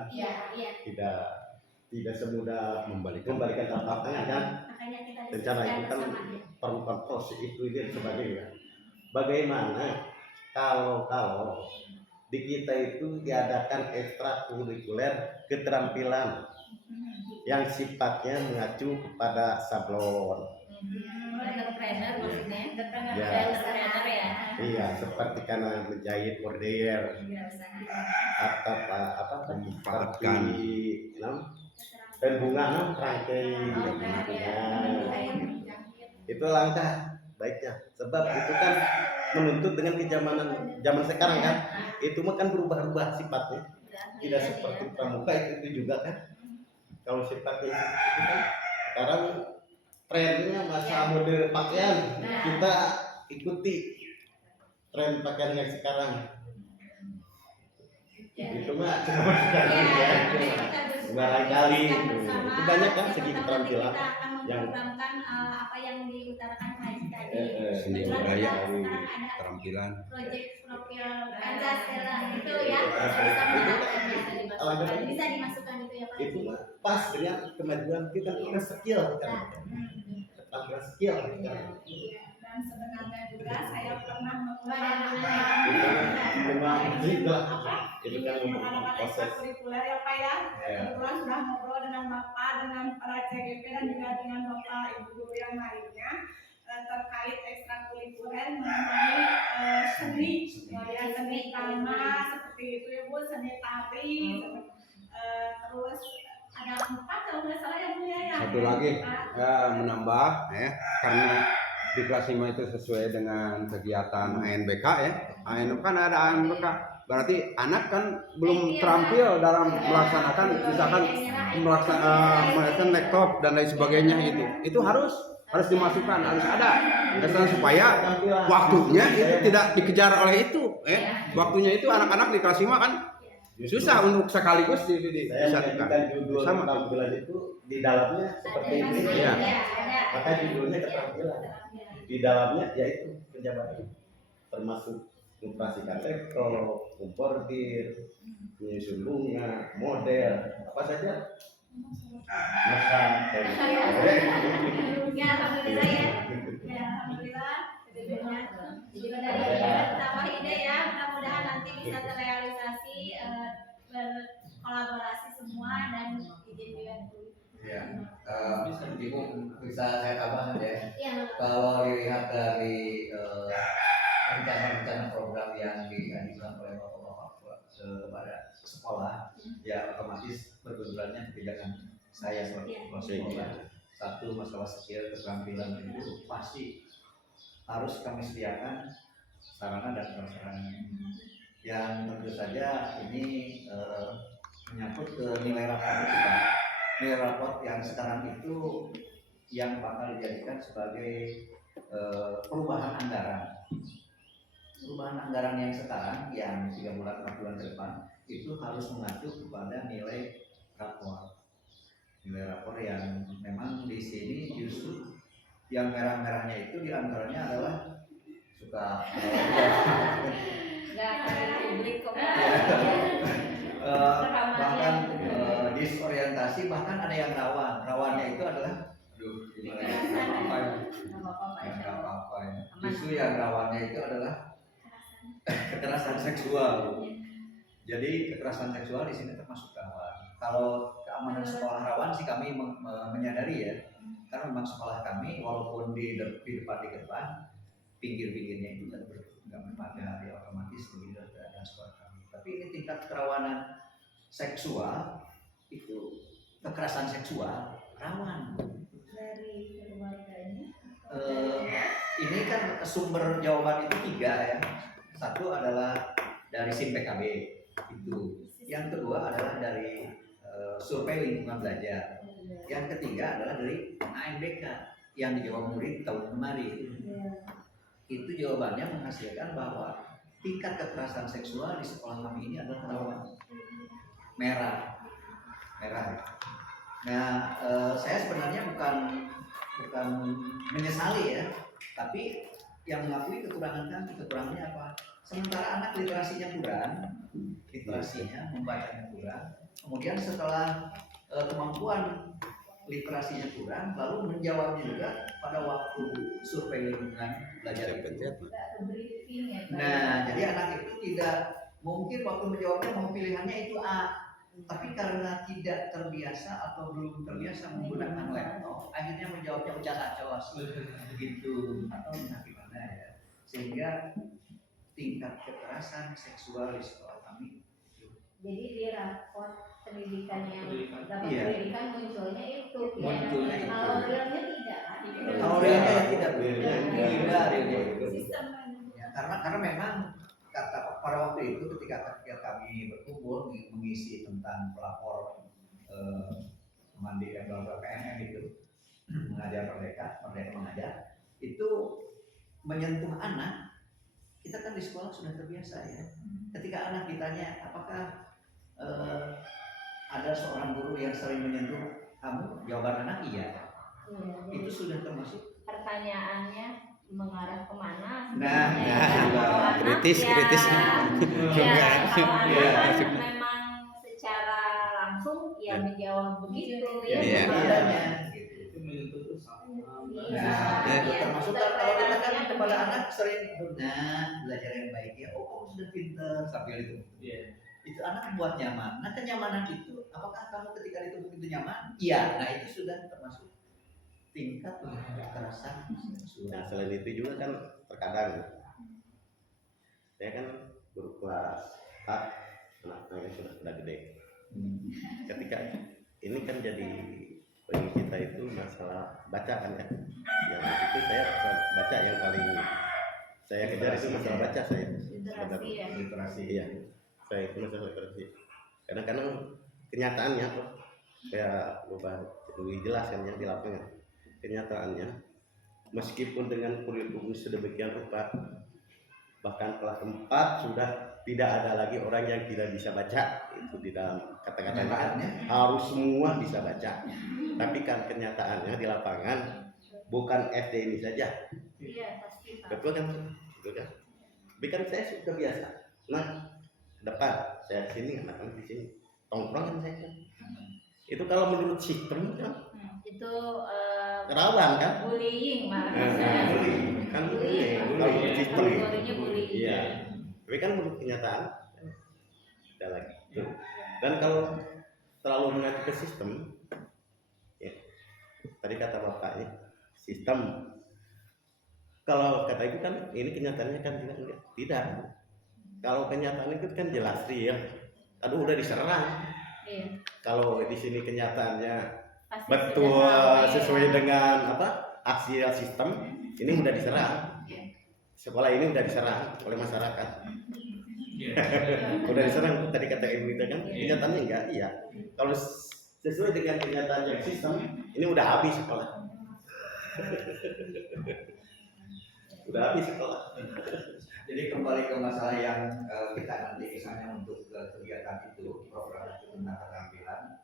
Tidak semudah membalikan telapak tangan kan. Rencana itu kan perlukan proses itu dan sebagainya. Bagaimana kalau di kita itu diadakan ekstrakurikuler keterampilan yang sifatnya mengacu kepada sablon. Entrepreneur maksudnya. Ya. Entrepreneur ya. Iya, seperti karena menjahit bordir atau apa Memanfaatkan. bunga rangkai itu langkah baiknya, sebab itu kan menuntut dengan zaman sekarang kan, itu mah kan berubah-ubah sifatnya, tidak seperti pramuka itu juga kan. Kalau sifatnya itu kan sekarang trennya masa mode pakaian, kita ikuti tren pakaian yang sekarang. Itu mah cuma sekali ya, barangkali itu banyak kan segi keterampilan kita akan yang memprogramkan apa yang diutarakan Haji tadi. Seni Kebetulan budaya, sekarang ada keterampilan. proyek profil Pancasila itu ya, bisa dimasukkan itu ya Pak. itu mah pas dengan kemajuan kita skill kan, keterampilan skill kan. Dan sebenarnya juga saya pernah Memang juga itu kan menggunakan proses. ekstrakurikuler ya Pak ya. Ya. Kebetulan sudah ngobrol dengan Bapak, dengan para CGP dan juga dengan Bapak Ibu guru yang lainnya terkait ekstrakurikuler mengenai seni, ya seni drama seperti itu ya Bu, seni tari, terus ada 4 kalau nggak salah ya Bu ya. Satu lagi menambah ya, karena di kelas 5 itu sesuai dengan kegiatan ANBK ya. ANBK kan ada ANBK, berarti anak kan belum terampil dalam melaksanakan, misalkan melaksanakan laptop dan lain sebagainya, itu harus dimasukkan, harus ada supaya waktunya itu tidak dikejar oleh itu ya. Waktunya itu anak-anak di kelas 5 kan susah untuk sekaligus Saya disatukan. menjadikan judul keterampilan itu di dalamnya seperti ini Iya. ya. Maka judulnya keterampilan. Di dalamnya yaitu penjabaran, termasuk mengoperasikan laptop, membordir, menyusun bunga, model, apa saja. Masa Ya alhamdulillah ya. Ya alhamdulillah. Juga dari pertama ide ya, mudah-mudahan nanti bisa terrealisasi, berkolaborasi semua dan izin juga dulu. Ya, Ibu bisa saya tambahkan ya. Iya. Kalau dilihat dari rencana-rencana program yang diajukan oleh bapak-bapak kepada sekolah, ya otomatis berbenturannya kebijakan saya sebagai kepala sekolah. Satu, masalah skill keterampilan itu pasti harus kami sediakan sarana dan prasarana yang tentu saja ini menyangkut ke nilai rapor kita. Nilai rapor yang sekarang itu yang bakal dijadikan sebagai perubahan anggaran. Perubahan anggaran yang sekarang yang 3 bulan 4 bulan ke depan itu harus mengacu kepada nilai rapor. Nilai rapor yang memang di sini justru yang merah-merahnya itu diantaranya adalah suka Nggak akan di publik kok. bahkan disorientasi, bahkan ada yang rawannya itu adalah ini nggak apa-apa ya. Justru yang rawannya itu adalah kekerasan seksual. Jadi kekerasan seksual di sini termasuk rawan. Kalau keamanan sekolah rawan sih kami menyadari ya, karena memang sekolah kami walaupun di depan pinggir-pinggirnya itu nggak berpada, ya otomatis begitu ada sekolah kami. Tapi ini tingkat kerawanan seksual itu, kekerasan seksual rawan. Dari keluarganya. Ini kan sumber jawaban itu 3 ya. Satu adalah dari SIM PKB itu. Yang kedua adalah dari survei lingkungan belajar. Yang ketiga adalah dari ANBK yang dijawab murid tahun kemarin. Itu jawabannya menghasilkan bahwa tingkat kekerasan seksual di sekolah kami ini adalah rawan, merah. Nah, saya sebenarnya bukan menyesali ya, tapi yang mengakui kekurangannya apa? Sementara anak literasinya kurang, membacanya kurang, kemudian setelah kemampuan literasinya kurang, lalu menjawabnya juga pada waktu survei lingkungan belajar itu. Nggak ke briefing ya, Pak. Nah, jadi anak itu tidak mungkin waktu menjawabnya mau pilihannya itu A, tapi karena tidak terbiasa atau belum terbiasa menggunakan laptop, akhirnya menjawabnya ucap-acos begitu atau gimana ya, sehingga tingkat kekerasan seksual di sekolah kami. Jadi di raport pendidikan yang dapat Iya. pendidikan munculnya itu. Munculnya itu. Kalau realnya tidak. Kalau realnya ya tidak Realnya tidak realnya itu. Sistem Ya, karena memang kata pada waktu itu ketika kami berkumpul mengisi tentang pelapor mandiri atau PNM itu mengajar merdeka mengajar itu menyentuh anak. Kita kan di sekolah sudah terbiasa ya. Ketika anak ditanya apakah ada seorang guru yang sering menyentuh kamu, jawaban anak iya. Iya, jadi Itu sudah termasuk. pertanyaannya mengarah kemana? Nah, Kalau anak kritis. ya, ya, kalau Iya. anak kan memang secara langsung ya menjawab begitu ya. Iya. Adanya gitu. Itu menyentuh tuh sama. Nah, Iya, itu iya. termasuk kalau kita kan Interpretasinya kepada penting. anak sering belajar yang baik ya. Oh, kamu sudah pintar sambil itu. Iya. Itu anak buat nyaman. Nah, kenyamanan itu, apakah kamu ketika itu begitu nyaman? Iya. Nah, itu sudah termasuk tingkat kekerasan Nah, seksual. selain itu juga kan terkadang saya kan guru kelas A, anak-anaknya sudah gede. Ketika ini kan jadi bagi kita itu masalah baca kan ya. Yang itu saya baca yang paling saya kejar itu masalah baca saya. Literasi ya. Literasi. Iya, saya itu masalah literasi. Kadang-kadang kenyataannya tuh kayak lebih jelas kan yang di lapangan. Kenyataannya meskipun dengan kurikulum sedemikian rupa, bahkan kelas 4 sudah tidak ada lagi orang yang tidak bisa baca. Itu di dalam kata-katanya kan harus semua bisa baca. Tapi kan kenyataannya di lapangan bukan SD ini saja. Iya, pasti Pak. Betul kan? Betul kan? Tapi kan saya sudah biasa. Nah, ke depan saya di sini, anak-anak di sini, tongkrongan saya kan. Itu kalau menurut sistem kan Itu rawan kan? bullying malah. Kan Bullying. kalau menurut sistem. Kategorinya bullying. Iya. Tapi kan menurut kenyataan ada lagi. Tuh. Dan kalau terlalu mengacu ke sistem, ya, tadi kata bapaknya, sistem. Kalau kata itu kan ini kenyataannya kan tidak. Kalau kenyataan itu kan jelas real. Aduh udah diserang. Iya. Kalau di sini kenyataannya Pasti betul sudah ramai, sesuai ya. dengan apa aksial sistem, ini udah diserang. Iya. Sekolah ini udah diserang oleh masyarakat. Iya. Udah diserang tadi kata ibu itu kan, Iya. kenyataannya enggak, iya. Kalau sesuai dengan kenyataan yang sistem, ini udah habis sekolah. Udah habis sekolah. Jadi kembali ke masalah yang kita nanti misalnya untuk kegiatan itu program itu tentang keterampilan.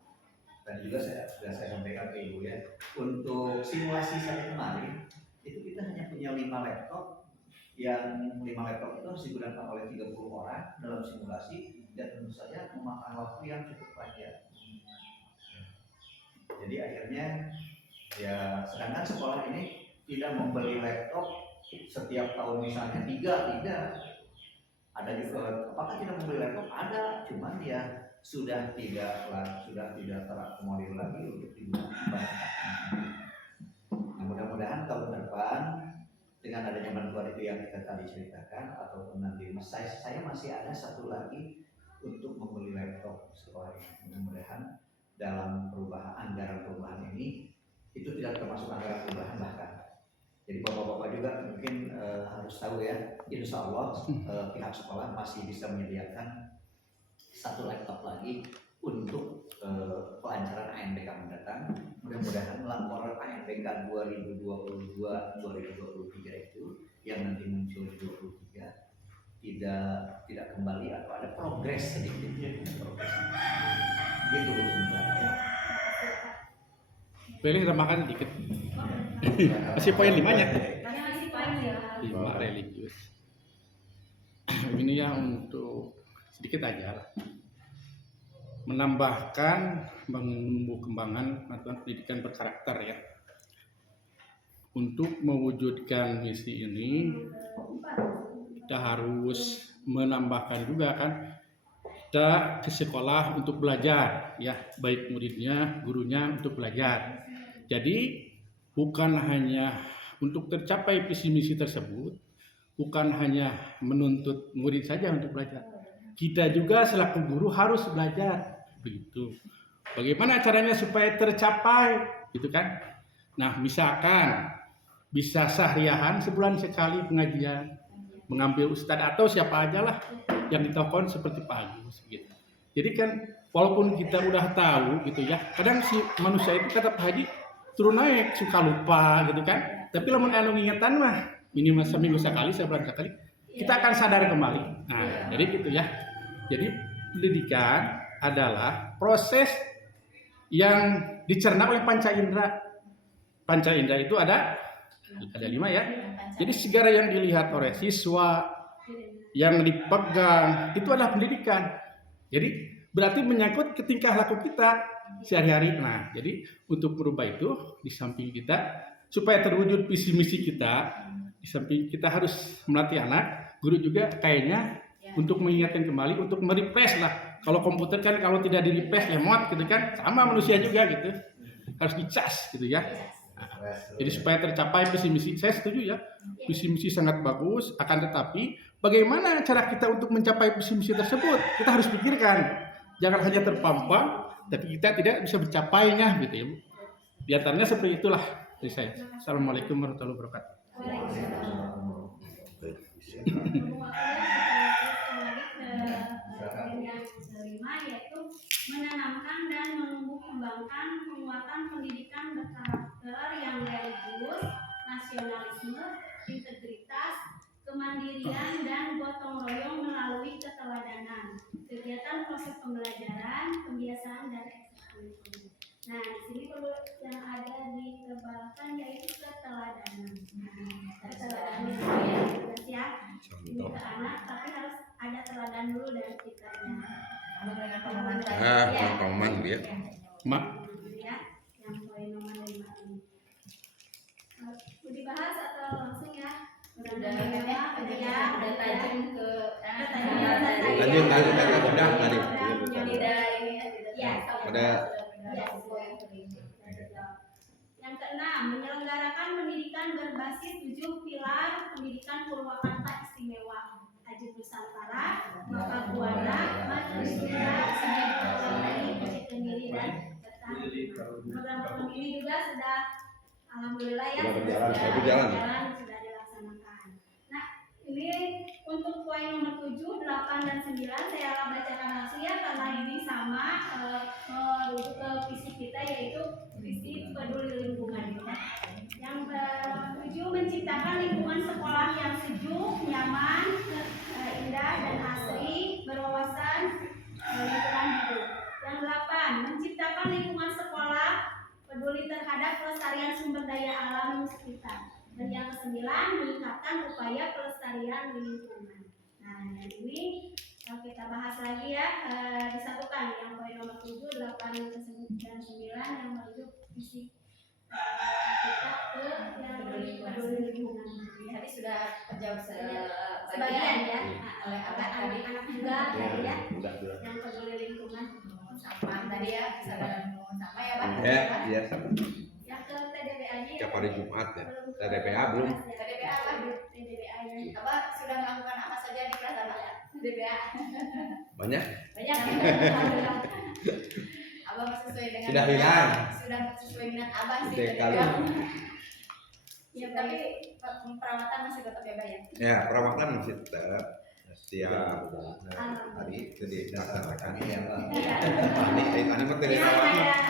Dan juga sudah saya sampaikan ke ibu ya, untuk simulasi saja kemarin itu kita hanya punya 5 laptop, yang 5 laptop itu harus digunakan oleh 30 orang dalam simulasi dan tentu saja memakan waktu yang cukup panjang. Jadi akhirnya ya sedangkan sekolah ini tidak membeli laptop setiap tahun misalnya 3, tidak. Ada juga apakah tidak membeli laptop? Ada, cuman ya sudah tidak terakomodir lagi untuk digunakan. Nah, mudah-mudahan tahun depan dengan adanya bantuan itu yang kita tadi ceritakan ataupun nanti saya masih ada satu lagi untuk membeli laptop sekolah ini. Mudah-mudahan dalam anggaran perubahan ini itu tidak termasuk anggaran perubahan bahkan. Jadi bapak-bapak juga mungkin harus tahu ya, insya Allah pihak sekolah masih bisa menyediakan satu laptop lagi untuk pelancaran ANBK mendatang. Mudah-mudahan laporan ANBK 2022-2023 itu yang nanti muncul di 23 tidak kembali atau ada progres sedikit. Progres. Gitu sebenarnya. Pilih tambahkan dikit. Masih poin 5-nya. Masih panjang. 5 religius. Ini yang untuk sedikit aja lah. menambahkan menumbuh kembangan pendidikan berkarakter ya. Untuk mewujudkan misi ini kita harus menambahkan juga kan, kita ke sekolah untuk belajar ya, baik muridnya, gurunya untuk belajar. Jadi bukan hanya untuk tercapai visi misi tersebut, bukan hanya menuntut murid saja untuk belajar. Kita juga selaku guru harus belajar, begitu. Bagaimana caranya supaya tercapai, gitu kan? Nah, misalkan bisa seharian sebulan sekali pengajian, mengambil ustadz atau siapa aja lah yang ditelepon seperti Pak Agus gitu. Jadi kan walaupun kita udah tahu gitu ya, kadang si manusia itu kata Pak Haji turun naik suka lupa gitu kan. Tapi lamun anu ingatan mah minimal seminggu sekali, sebulan sekali kita akan sadar kembali. Nah, jadi gitu ya. Jadi pendidikan adalah proses yang dicerna oleh panca indera. Panca indera itu ada 5 ya. Jadi segala yang dilihat oleh siswa, yang dipegang itu adalah pendidikan. Jadi berarti menyangkut ke tingkah laku kita sehari-hari. Nah, jadi untuk merubah itu di samping kita supaya terwujud visi misi kita, di samping kita harus melatih anak, guru juga kayaknya untuk mengingatkan kembali, untuk merefresh lah. Kalau komputer kan kalau tidak di-refresh lemot gitu kan, sama manusia juga gitu. Harus dicas gitu ya. Jadi supaya tercapai visi misi, saya setuju ya, visi misi sangat bagus. Akan tetapi bagaimana cara kita untuk mencapai visi misi tersebut, kita harus pikirkan. Jangan hanya terpampang, tapi kita tidak bisa mencapainya gitu ya. Di antaranya seperti itulah dari saya. Assalamualaikum warahmatullahi wabarakatuh. Yang kelima yaitu menanamkan dan menumbuh kembangkan penguatan pendidikan berkarakter yang religius, nasionalisme, integritas, kemandirian dan gotong royong melalui keteladanan, kegiatan proses pembelajaran, kebiasaan dan ekstrakurikuler. Nah, di sini perlu yang ada ditebalkan yaitu keteladanan. Keteladanan itu ya, ini ke anak tapi harus ada teladan dulu dari kitanya. Pengalaman dia. Mak. Ya, yang poin nomor 5 ini. Mau dibahas atau langsung ya? Udah tajam ke Lanjut udah tadi. tidak ini Ya, Ada yang keenam, menyelenggarakan pendidikan berbasis 7 pilar pendidikan Purwakarta Istimewa. Haji Nusantara, Maka Buana, Manusia, Sejati, Sendiri dan Bertahan. Program ini juga sudah, alhamdulillah ya, Sudah berjalan. sudah dilaksanakan. Nah, ini untuk poin nomor 7, 8 dan 9 saya bacakan langsung ya karena ini sama merujuk ke visi kita yaitu visi peduli lingkungan ya. Yang ke-7 menciptakan lingkungan sekolah yang sejuk, nyaman, indah dan asri, berwawasan lingkungan hidup. Yang 8 menciptakan lingkungan sekolah peduli terhadap pelestarian sumber daya alam sekitar. Dan yang ke-9 meningkatkan upaya pelestarian lingkungan. Nah, yang ini kita bahas lagi ya, disatukan yang poin nomor 7, 8 dan 9 yang merujuk visi kita ke yang peduli lingkungan. Tadi sudah terjawab Sebagian ya, oleh anak-anak juga tadi ya, yang peduli lingkungan. sampah tadi ya, kesadaran sampah ya Pak. Ya, iya. Yang ke TDBA-nya Tiap hari Jumat ya. TDBA belum. TDBA lah. TDBA-nya. Apa sudah melakukan apa saja di kelas apa? TDBA. Banyak. Banyak. Abang sesuai dengan Sudah hilang. Sudah sesuai minat abang sih Tiga TDBA. kali. Ya, tapi perawatan masih tetap ya Pak ya. Ya, perawatan masih tetap setiap hari itu dilaksanakan. Ini mah tadi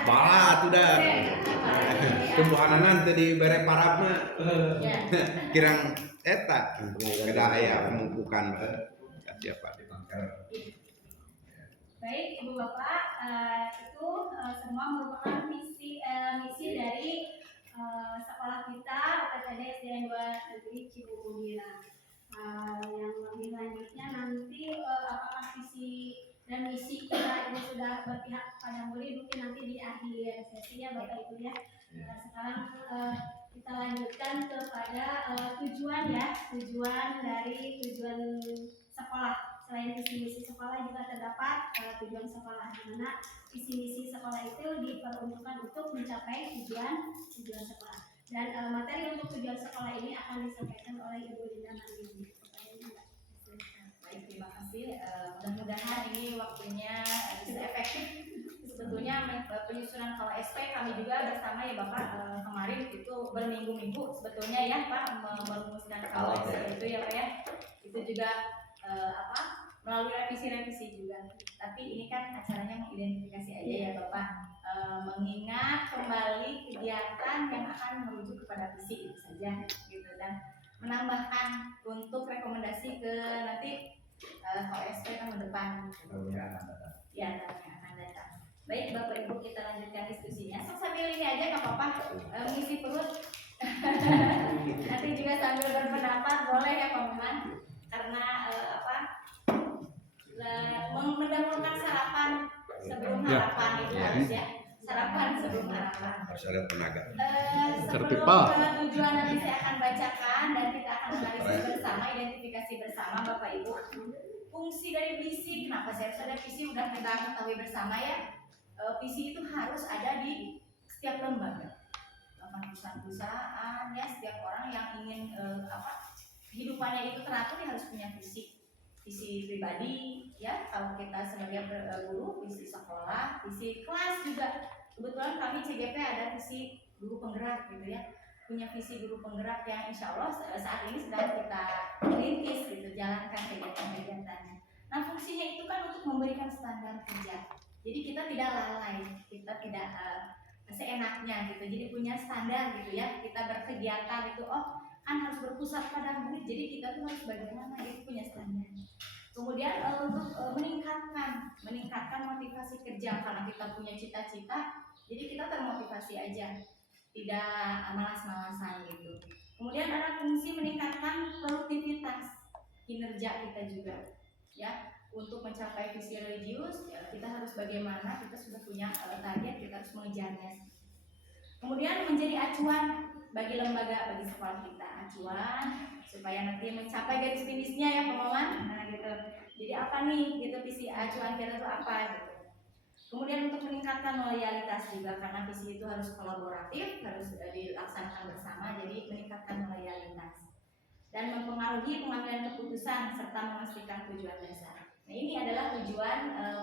balat udah. Tumbuhanan teh di bere parab mah. Kirang eta kada aya pemupukan siapa Baik, Ibu Bapak, itu semua merupakan misi dari sekolah kita UPTD SDN 2 Negeri Cibubur. Yang lebih lanjutnya nanti apakah visi dan misi kita ini sudah berpihak Bapak Ibu ya. Nah, sekarang kita lanjutkan kepada tujuan dari tujuan sekolah. Selain visi misi sekolah juga terdapat tujuan sekolah, di mana visi misi sekolah itu diperuntukkan untuk mencapai tujuan sekolah. Dan materi untuk tujuan sekolah ini akan disampaikan oleh Ibu Linda Mandiri. Baik, terima kasih. Mudah-mudahan ini waktunya bisa efektif. Sebetulnya penyusunan KWSP kami juga bersama ya Bapak kemarin itu berminggu-minggu sebetulnya ya Pak merumuskan KWSP itu ya Pak ya. Itu juga melalui revisi-revisi juga. Tapi ini kan acaranya mengidentifikasi aja ya Bapak, mengingat kembali kegiatan yang akan merujuk kepada visi itu saja gitu, dan menambahkan untuk rekomendasi ke nanti KWSP tahun depan ya akan datang. Baik Bapak Ibu, kita lanjutkan diskusinya. Sambil ini aja nggak apa-apa, mengisi perut. Nanti juga sambil berpendapat boleh ya teman-teman, karena mendahulukan sarapan sebelum harapan itu harus ya. Sarapan sebelum harapan. Harus ada tenaga. Sebelum tujuan nanti saya akan bacakan dan kita akan analisis bersama, identifikasi bersama Bapak Ibu. Fungsi dari visi, kenapa saya harus ada visi? Udah kita ketahui bersama ya. Visi itu harus ada di setiap lembaga, perusahaan-perusahaan ya, setiap orang yang ingin kehidupannya itu teratur dia harus punya visi pribadi ya. Kalau kita sebagai guru, visi sekolah, visi kelas juga. Kebetulan kami CGP ada visi guru penggerak gitu ya, punya visi guru penggerak yang insya Allah saat ini sedang kita rintis gitu, jalankan kegiatan-kegiatannya. Nah fungsinya itu kan untuk memberikan standar kerja. Jadi kita tidak lalai, kita tidak seenaknya gitu. Jadi punya standar gitu ya. Kita berkegiatan itu kan harus berpusat pada murid. Jadi kita tuh harus bagaimana itu punya standar. Kemudian untuk meningkatkan motivasi kerja, karena kita punya cita-cita. Jadi kita termotivasi aja, tidak malas-malasan gitu. Kemudian ada fungsi meningkatkan produktivitas kinerja kita juga ya. Untuk mencapai visi religius ya, kita harus bagaimana, kita sudah punya target, kita harus mengejarnya. Kemudian menjadi acuan bagi lembaga, bagi sekolah kita, acuan supaya nanti mencapai garis finishnya ya teman-teman. Nah gitu. Jadi apa nih gitu visi acuan kita itu apa gitu. Kemudian untuk meningkatkan loyalitas juga, karena visi itu harus kolaboratif, harus dilaksanakan bersama, jadi meningkatkan loyalitas dan mempengaruhi pengambilan keputusan serta memastikan tujuan dasar. Nah ini adalah tujuan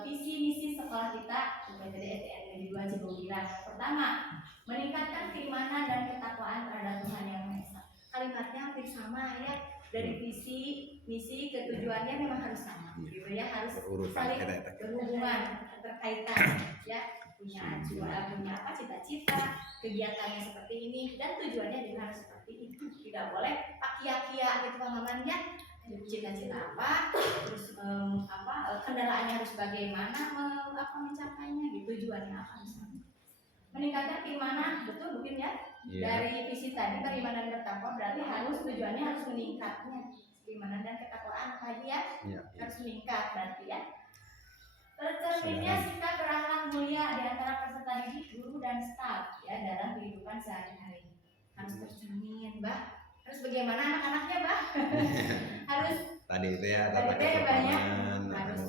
visi misi sekolah kita UPTD SDN Negeri 2 Cibogilang. Pertama, meningkatkan keimanan dan ketakwaan terhadap Tuhan Yang Maha Esa. Kalimatnya hampir sama ya, dari visi misi ke tujuannya memang harus sama gitu ya, harus saling berhubungan, terkaitan ya, punya acuan, punya cita-cita, kegiatannya seperti ini dan tujuannya juga harus seperti itu. Tidak boleh aki-akia gitu teman-teman ya. Cita-cita apa, terus kendaraannya harus bagaimana, mencapainya gitu, tujuannya apa misalnya. Meningkatkan keimanan, betul mungkin ya. Dari visi tadi beriman dan bertakwa, berarti harus tujuannya harus meningkatnya. Keimanan dan ketakwaan lagi ya, harus meningkat berarti ya. Tercerminnya sikap berakhlak mulia di antara peserta didik, guru dan staf ya dalam kehidupan sehari-hari. Harus tercermin, Mbak. Harus bagaimana anak-anaknya, Mbak? Harus tadi itu ya, tata kesopanan, harus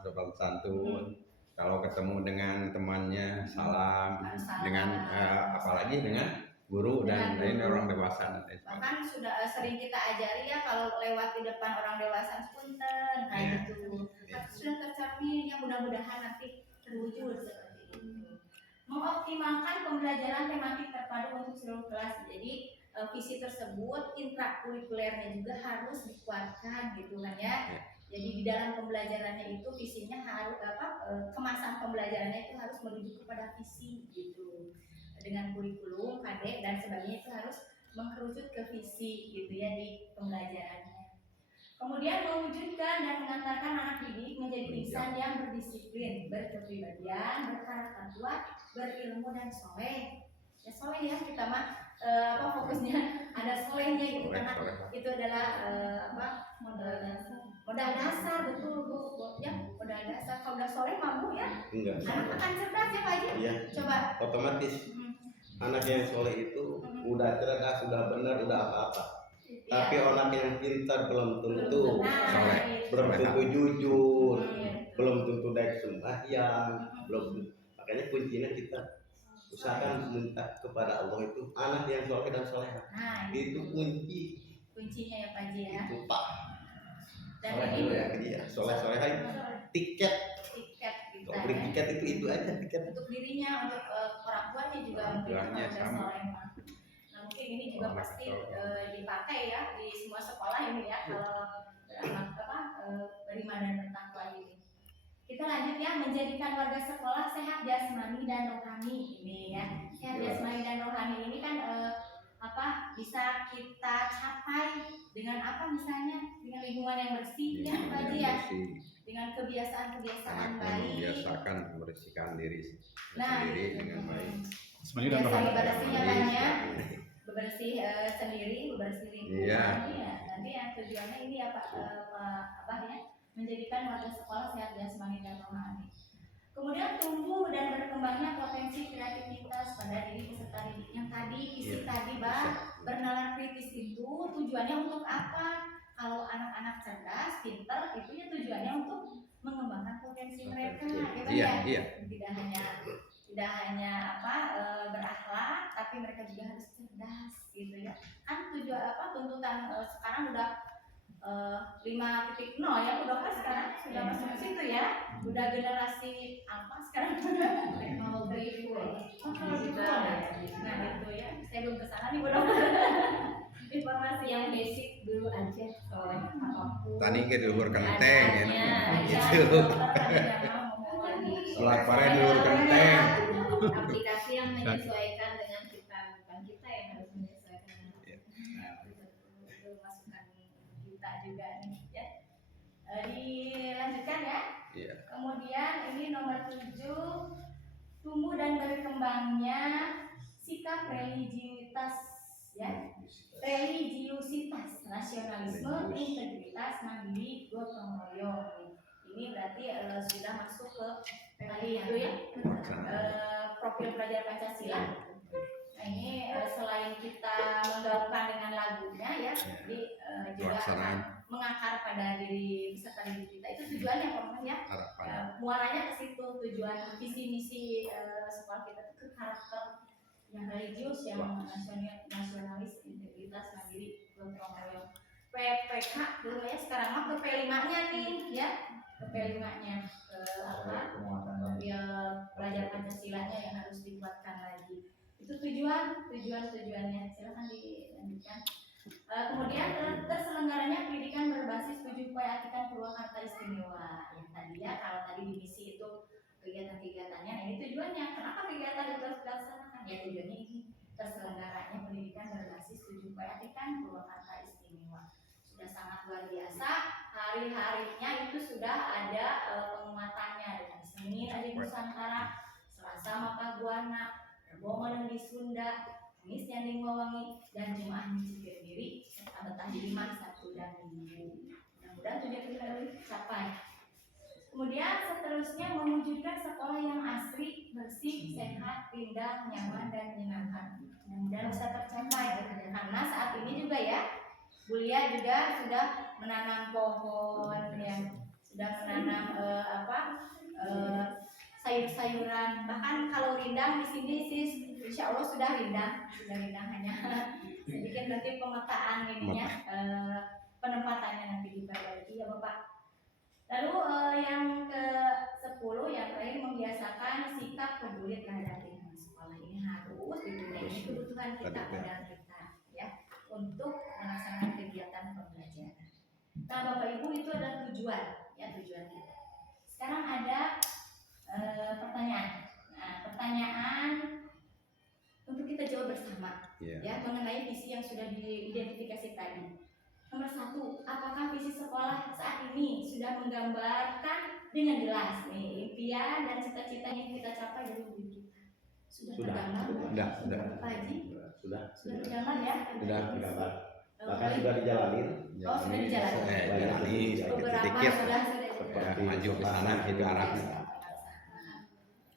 sopan santun. Kalau ketemu dengan temannya salam, dengan apalagi dengan guru dan lain orang dewasa. Bahkan sudah sering kita ajari ya, kalau lewat di depan orang dewasa punten kayak gitu. Sudah tercermin, yang mudah-mudahan nanti terwujud seperti itu. Mengoptimalkan pembelajaran tematik terpadu untuk seluruh kelas. Jadi visi tersebut intrakurikulernya juga harus dikuatkan gitu kan ya. Jadi di dalam pembelajarannya itu visinya harus kemasan pembelajarannya itu harus merujuk kepada visi gitu. Dengan kurikulum, KD dan sebagainya itu harus mengerucut ke visi gitu ya di pembelajarannya. Kemudian mewujudkan dan mengantarkan anak didik menjadi insan yang berdisiplin, berkepribadian, berkarakter kuat, berilmu dan soleh. Ya soleh ya, kita mah fokusnya ada solehnya gitu, karena itu adalah modal dasar betul Bu ya, modal kalau udah soleh mampu ya. Enggak. Anak akan cerdas ya Pak Haji. Iya. Coba. Otomatis anak yang soleh itu udah cerdas, udah benar, udah apa-apa. Tapi anak yang pintar belum tentu Soleh. belum tentu jujur, belum tentu baik sembahyang, belum. Makanya kuncinya kita usahakan minta kepada Allah itu anak yang soleh dan soleha. Nah, Itu kuncinya ya Pak Haji ya. itu Pak. Dan Soleh ini dulu ya, iya. Soleha itu tiket. tiket kita Kalau beli ya. tiket itu aja tiket. Untuk dirinya, untuk orang tuanya juga mungkin tuanya kalau udah sama. soleh mah. Nah, mungkin ini juga Orang pasti tua. dipakai ya di semua sekolah ini ya kalau anak beriman dan bertakwa ini. Kita lanjut ya, menjadikan warga sekolah sehat jasmani dan rohani ini ya. Sehat jasmani dan rohani ini kan bisa kita capai dengan apa misalnya dengan lingkungan yang bersih ya Pak Haji ya, dengan kebiasaan-kebiasaan Anak baik. membiasakan membersihkan diri Nah, sendiri dengan baik. Semuanya dan biasa rohani. bersihnya banyak, bebersih sendiri, bebersih lingkungan. Iya. Ya, nanti yang tujuannya ini ya Pak Abah ya, menjadikan warga sekolah sehat jasmani dan rohani. Kemudian tumbuh dan berkembangnya potensi kreativitas pada diri peserta didik. Yang tadi isi tadi Bah, bernalar kritis itu tujuannya untuk apa? Kalau anak-anak cerdas, pintar, itu ya tujuannya untuk mengembangkan potensi mereka. Iya, iya. Tidak hanya berakhlak, tapi mereka juga harus cerdas gitu ya. Kan tuntutan sekarang udah 5.0 ya, udah kan sekarang sudah masuk ke situ ya. Udah generasi apa sekarang? Teknologi digital ya. Nah itu ya, saya belum kesana nih mudah-mudahan. Informasi yang basic dulu aja soalnya apapun. Tadi ke dulur kenteng ya. Gitu. Selat pare dulur kenteng. Aplikasi yang menyesuaikan dengan kita, bukan kita yang harus menyesuaikan dengan kita. Itu masukan kita juga nih ya. Dilanjutkan ya. Iya. Kemudian ini nomor 7, tumbuh dan berkembangnya sikap religiusitas ya. Religiusitas, nasionalisme, integritas, mandiri, gotong royong. Ini berarti sudah masuk ke tadi itu ya, profil pelajar Pancasila. Nah ini selain kita menggaungkan dengan lagunya ya, jadi juga akan mengakar pada diri peserta didik kita. Itu tujuannya Pak ya. Muaranya ke situ, tujuan visi misi sekolah kita ke karakter yang religius, yang nasionalis, integritas, mandiri, gotong royong. PPK dulu ya, sekarang mah ke P5-nya nih ya, ke P5-nya belajar Pancasilanya yang harus dikuatkan lagi. Itu tujuannya. Silakan dilanjutkan. Kemudian terselenggaranya pendidikan berbasis 7 poin atikan Purwakarta Istimewa. Yang tadi ya, kalau tadi di misi itu kegiatan-kegiatannya, nah ini tujuannya. Kenapa kegiatan itu harus dilaksanakan? Ya tujuannya ini terselenggaranya pendidikan berbasis 7 poin atikan Purwakarta Istimewa. Sudah sangat luar biasa. Hari-harinya itu sudah ada penguatannya dengan Senin ada Nusantara, Selasa Makaguana, Rebo di Sunda, Kamis Nyanding Wawangi, dan Jumat Cikir Diri, serta Betah Diliman Sabtu dan Minggu. Mudah-mudahan tujuan kita tercapai. Kemudian seterusnya mewujudkan sekolah yang asri, bersih, sehat, indah, nyaman, dan menyenangkan. Mudah-mudahan bisa tercapai karena saat ini juga ya, Bulia juga sudah menanam pohon, ya, sudah menanam sayur-sayuran. Bahkan kalau rindang di sini sih, insya Allah sudah rindang hanya sedikit nanti pemetaan ininya, penempatannya nanti diperbaiki ya Bapak. Lalu yang ke-10 yang terakhir membiasakan sikap peduli terhadap lingkungan sekolah. Ini harus ditunjukkan kebutuhan kita pada kita ya untuk melaksanakan kegiatan pembelajaran. Nah Bapak Ibu itu adalah tujuan kita. Sekarang ada pertanyaan. Nah pertanyaan untuk kita jawab bersama ya mengenai visi yang sudah diidentifikasi tadi. Nomor 1, apakah visi sekolah saat ini sudah menggambarkan dengan jelas nih impian dan cita-cita yang kita capai dari diri kita? Sudah tergambar? Sudah. Pak Haji? Sudah Tergambar ya? Sudah. Bahkan sudah dijalanin. Oh sudah dijalani. Jalani Beberapa sedikit. sudah seperti maju ke sana itu arahnya.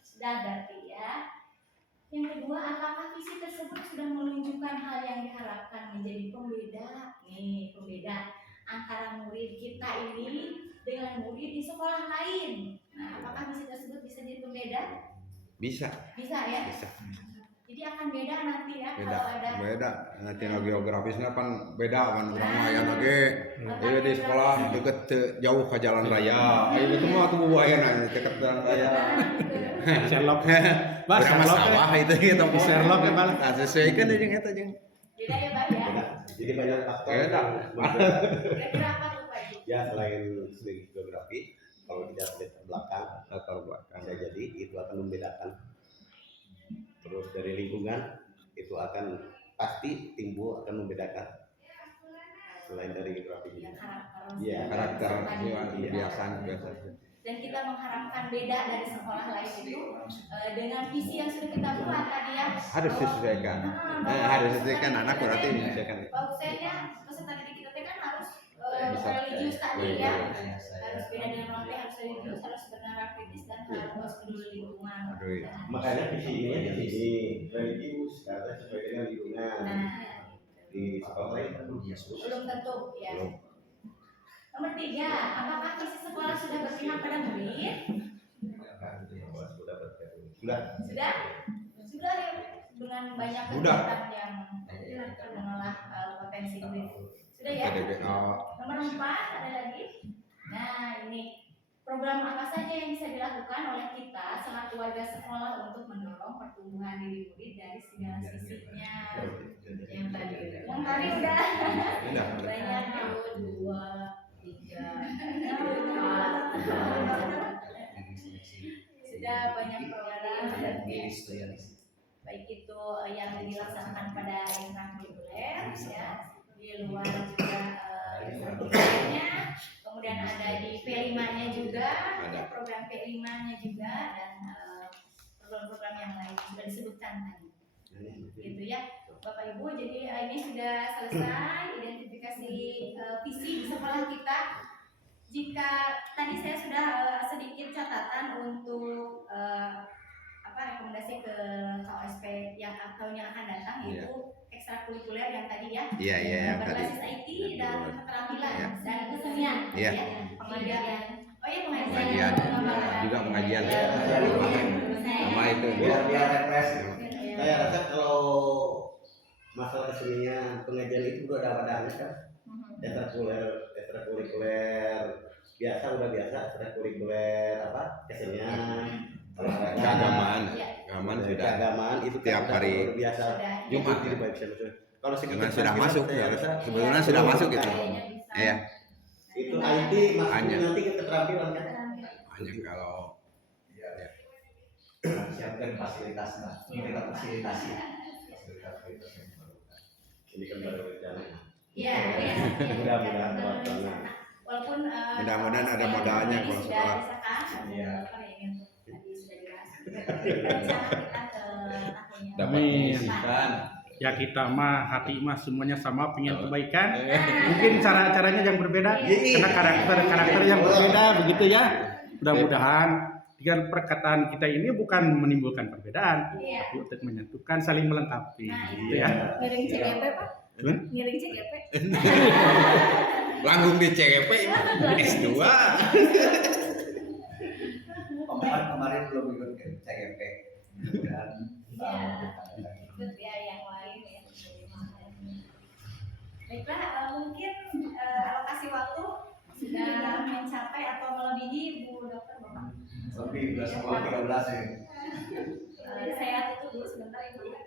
Sudah berarti ya. Yang kedua, apakah visi tersebut sudah menunjukkan hal yang diharapkan menjadi pembeda antara murid kita ini dengan murid di sekolah lain? Nah, apakah visi tersebut bisa jadi pembeda? Bisa. Bisa ya? Bisa. Jadi akan beda nanti ya Beda. kalau ada Beda. Nanti geografisnya kan beda kan drama ya lagi. Jadi di sekolah deket jauh ke jalan raya. Ayo itu mah tuh buahnya deket jalan raya. Sherlock. Bah, Sherlock sawah itu gitu. Sherlock ya, Bang. Nah, sesuaikan aja gitu aja. beda ya Pak ya? Jadi banyak faktor Beda. yang membuat Kira-kira apa tuh Pak? ya selain segi geografi, kalau tidak latar belakang Latar belakang. bisa jadi itu akan membedakan. Terus dari lingkungan itu akan pasti timbul akan membedakan selain dari geografi. Yang karakter. Iya. Karakter Iya. kebiasaan biasa. Dan kita mengharapkan beda dari sekolah lain itu dengan visi yang sudah kita buat tadi ya. Harus disesuaikan. Harus disesuaikan anak berarti disesuaikan. Bagusnya peserta didik kita teh kan harus Bisa. religius tadi Iya, ya. iya. Harus beda dengan orang teh harus religius, harus bernalar kritis dan harus peduli lingkungan. Aduh, iya. Makanya visi ini di sini religius karena sesuai dengan lingkungan. Nah, Di sekolah lain kan belum belum tentu ya. Belum. Nomor 3, apakah visi sekolah sudah berpihak pada murid? sudah Sudah? Sudah ya, dengan banyak Sudah. kegiatan yang mengolah potensi murid. Sudah ya? PDBA. Nomor 4 ada lagi. Nah ini program apa saja yang bisa dilakukan oleh kita selaku warga sekolah untuk mendorong pertumbuhan diri murid dari segala sisinya. Yang tadi udah Udah. banyak tuh 2, 3, 4. Sudah banyak program baik itu yang dilaksanakan pada intrakurikuler ya, di luar juga ekstrakurikulernya, kemudian ada di P5-nya juga, Ada. program P5-nya juga, dan program-program yang lain sudah disebutkan tadi. Gitu ya, Bapak Ibu. Jadi ini sudah selesai identifikasi visi di sekolah kita. Jika tadi saya sudah sedikit catatan untuk rekomendasi ke KOSP yang tahun yang akan datang, yaitu ekstrakurikuler yang tadi ya, Iya, yang tadi. berbasis IT dan keterampilan Iya. dan kesenian, Iya. ya, pengajian. Oh iya pengajian. Pengajian. Juga pengajian. Sama itu. biar refresh. Iya. Saya rasa kalau masalah kesenian pengajian itu udah ada wadahnya kan. Ekstrakurikuler biasa udah biasa, ekstrakurikuler apa kesenian, Keagamaan. Keagamaan sudah. keagamaan itu Tiap kan hari. udah biasa. Sudah. Jumat. Itu tidak bisa. Kalau Dengan sekitar sudah penampilan, masuk saya ya. rasa Sebetulnya sudah masuk gitu. Kayaknya bisa. Iya. itu IT masuk Hanya. nanti ke keterampilan kan. Hanya kalau siapkan fasilitas Mbak. Kita fasilitasi. Ini kan baru rencana. Iya, iya. Mudah-mudahan terlaksana. Walaupun Mudah-mudahan ada modalnya tadi kalau sudah sekolah. disahkan, Iya. apa ya, yang tadi sudah dibahas. Rencana kita ke tahunnya. Amin. Kan. Ya kita mah hati mah semuanya sama pengen kebaikan. Mungkin cara-caranya yang berbeda karena karakter yang berbeda begitu ya. Mudah-mudahan dengan perkataan kita ini bukan menimbulkan perbedaan, Iya. tapi untuk menyatukan, saling melengkapi gitu ya. Ngiring CGP Pak? Hmm? Ngiring CGP? langgung di CGP S2. Kemarin belum ikut ke CGP. Mudah-mudahan Ikut ya yang lain ya. Baiklah, mungkin alokasi waktu sudah mencapai atau melebihi Bu Dokter Bapak. lebih udah sekolah 13 ya. Saya tutup dulu sebentar Ibu ya.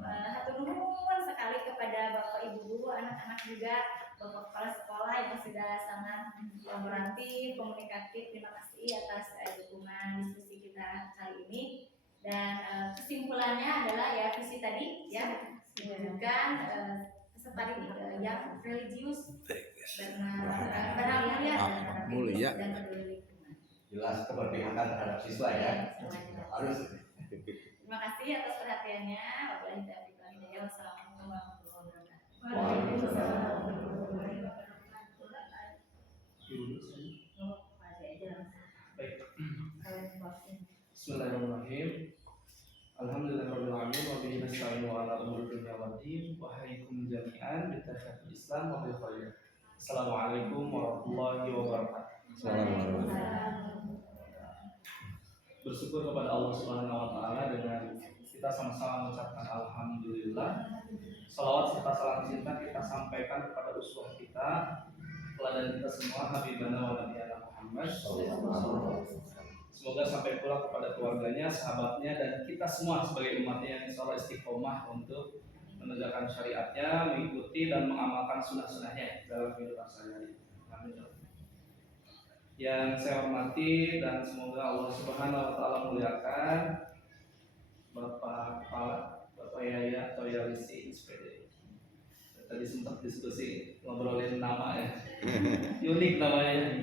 Hatur nuhun sekali kepada Bapak Ibu guru, anak-anak juga, Bapak Kepala Sekolah yang sudah sangat kolaboratif, komunikatif. Terima kasih atas dukungan diskusi kita kali ini. Dan kesimpulannya adalah ya visi tadi ya menunjukkan peserta didik yang religius, bermulia, Mulia. dan peduli lingkungan. Jelas keberpihakan terhadap siswa ya. Harus. Terima kasih atas perhatiannya. Wabillahi taufiq wal hidayah. Wassalamualaikum warahmatullahi wabarakatuh. Waalaikumsalam. Masih aja. Bismillahirrahmanirrahim. Alhamdulillahirrahmanirrahim. Wa bihi nasta'inu ala umuri dunya waddin. Wa hayyikum jami'an bi tahiyatil Islam wa bil khair. Assalamualaikum warahmatullahi wabarakatuh. Bersyukur kepada Allah Subhanahu wa taala dengan kita sama-sama mengucapkan alhamdulillah. Salawat serta salam cinta kita sampaikan kepada uswah kita, teladan kita semua, Habibana wa Nabiyana Muhammad. Semoga sampai pula kepada keluarganya, sahabatnya, dan kita semua sebagai umatnya yang insyaallah istiqomah untuk menegakkan syariatnya, mengikuti dan mengamalkan sunnah-sunnahnya dalam kehidupan sehari-hari. Amin. Yang saya hormati dan semoga Allah Subhanahu wa taala muliakan Bapak Kepala, Bapak Yaya atau Yalisi SPD. Tadi sempat diskusi ngobrolin nama ya, unik namanya.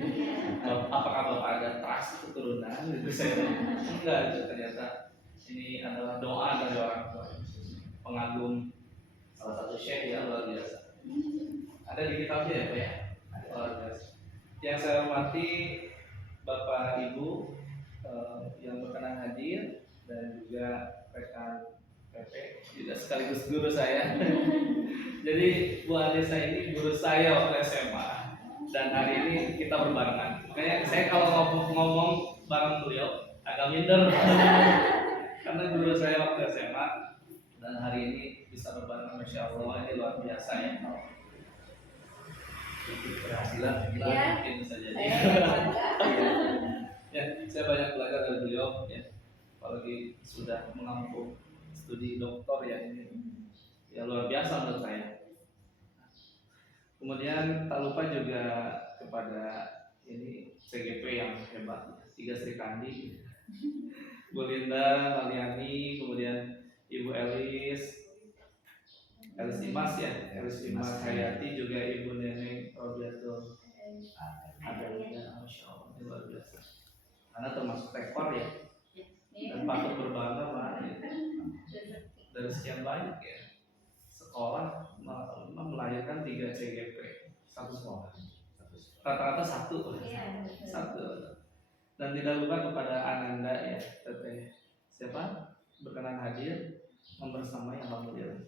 Apakah Bapak ada trust keturunan? Itu saya enggak, itu ternyata ini adalah doa dari orang tua pengagum salah satu syekh ya, luar biasa. Ada di kitabnya ya Pak ya? Luar biasa. Yang saya hormati Bapak Ibu yang berkenan hadir dan juga rekan PP, juga sekaligus guru saya. Jadi Bu Anissa ini guru saya waktu SMA dan hari ini kita berbarengan. Kayak saya kalau ngomong bareng beliau agak minder karena guru saya waktu SMA dan hari ini bisa berbarengan, Masya Allah, ini luar biasa ya. Keberhasilan kita mungkin saja. Ya, saya banyak belajar dari beliau ya, apalagi sudah mengampu studi doktor ya, ini ya luar biasa menurut saya. Kemudian tak lupa juga kepada ini CGP yang hebat, 3 Sri Kandi, Bu Linda, Maliani, kemudian Ibu Elis Dimas ya, Elis Dimas Hayati, juga Ibu Neneng Robiatul Adanya, Masya Allah, luar biasa. Karena termasuk rekor ya, dan patut berbangga Pak. Dari sekian banyak ya sekolah melahirkan 3 CGP, 1 sekolah, rata-rata 1. Dan tidak lupa kepada Ananda ya, Teteh siapa berkenan hadir membersamai, alhamdulillah.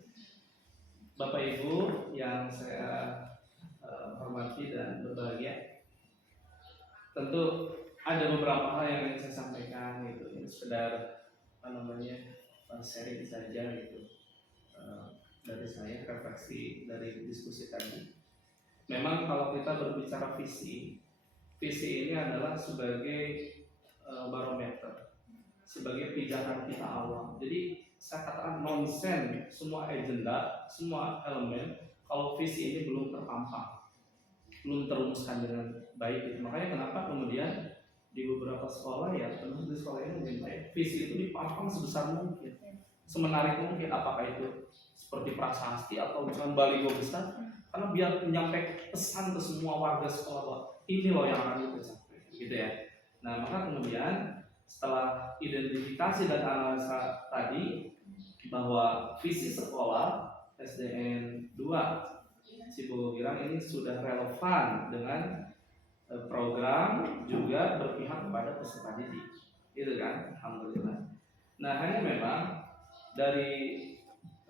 Bapak Ibu yang saya hormati dan berbahagia, tentu ada beberapa hal yang ingin saya sampaikan gitu, ini sekedar sharing saja gitu. Dari saya, refleksi dari diskusi tadi. Memang kalau kita berbicara visi ini adalah sebagai barometer, sebagai pijakan kita awal. Jadi saya katakan nonsen semua agenda, semua elemen kalau visi ini belum terpampang, belum terumuskan dengan baik gitu. Makanya kenapa kemudian di beberapa sekolah ya, tentu di sekolah ini mungkin baik, visi itu dipampang sebesar mungkin, semenarik mungkin, apakah itu seperti prasasti atau misalkan baliho besar, karena biar menyampaikan pesan ke semua warga sekolah bahwa ini loh yang akan kita capai, gitu ya. Nah maka kemudian setelah identifikasi dan analisa tadi bahwa visi sekolah SDN 2 Cibogirang ini sudah relevan dengan program, juga berpihak kepada peserta didik, gitu kan, alhamdulillah. Nah hanya memang dari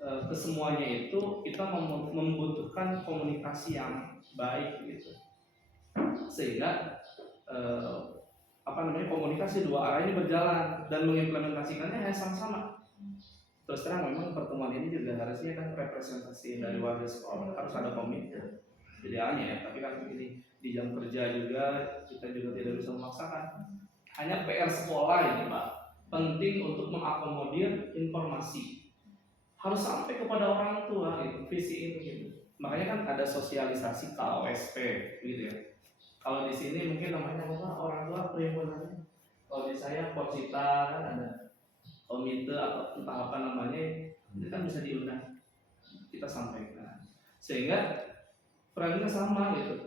kesemuanya itu kita membutuhkan komunikasi yang baik gitu, sehingga komunikasi dua arah ini berjalan dan mengimplementasikannya hanya sama-sama. Terus terang memang pertemuan ini juga harusnya kan representasi dari warga sekolah, harus ada komite idealnya ya, tapi kan ini di jam kerja juga kita juga tidak bisa memaksakan. Hanya PR sekolah ini Pak, penting untuk mengakomodir informasi, harus sampai kepada orang tua gitu, visi ini gitu. Makanya kan ada sosialisasi KOSP gitu ya. Kalau di sini mungkin namanya apa, orang tua perhimpunannya. Kalau di saya Porsita kan ada komite atau entah apa namanya, itu kan bisa diundang, kita sampaikan sehingga frekuensinya sama gitu,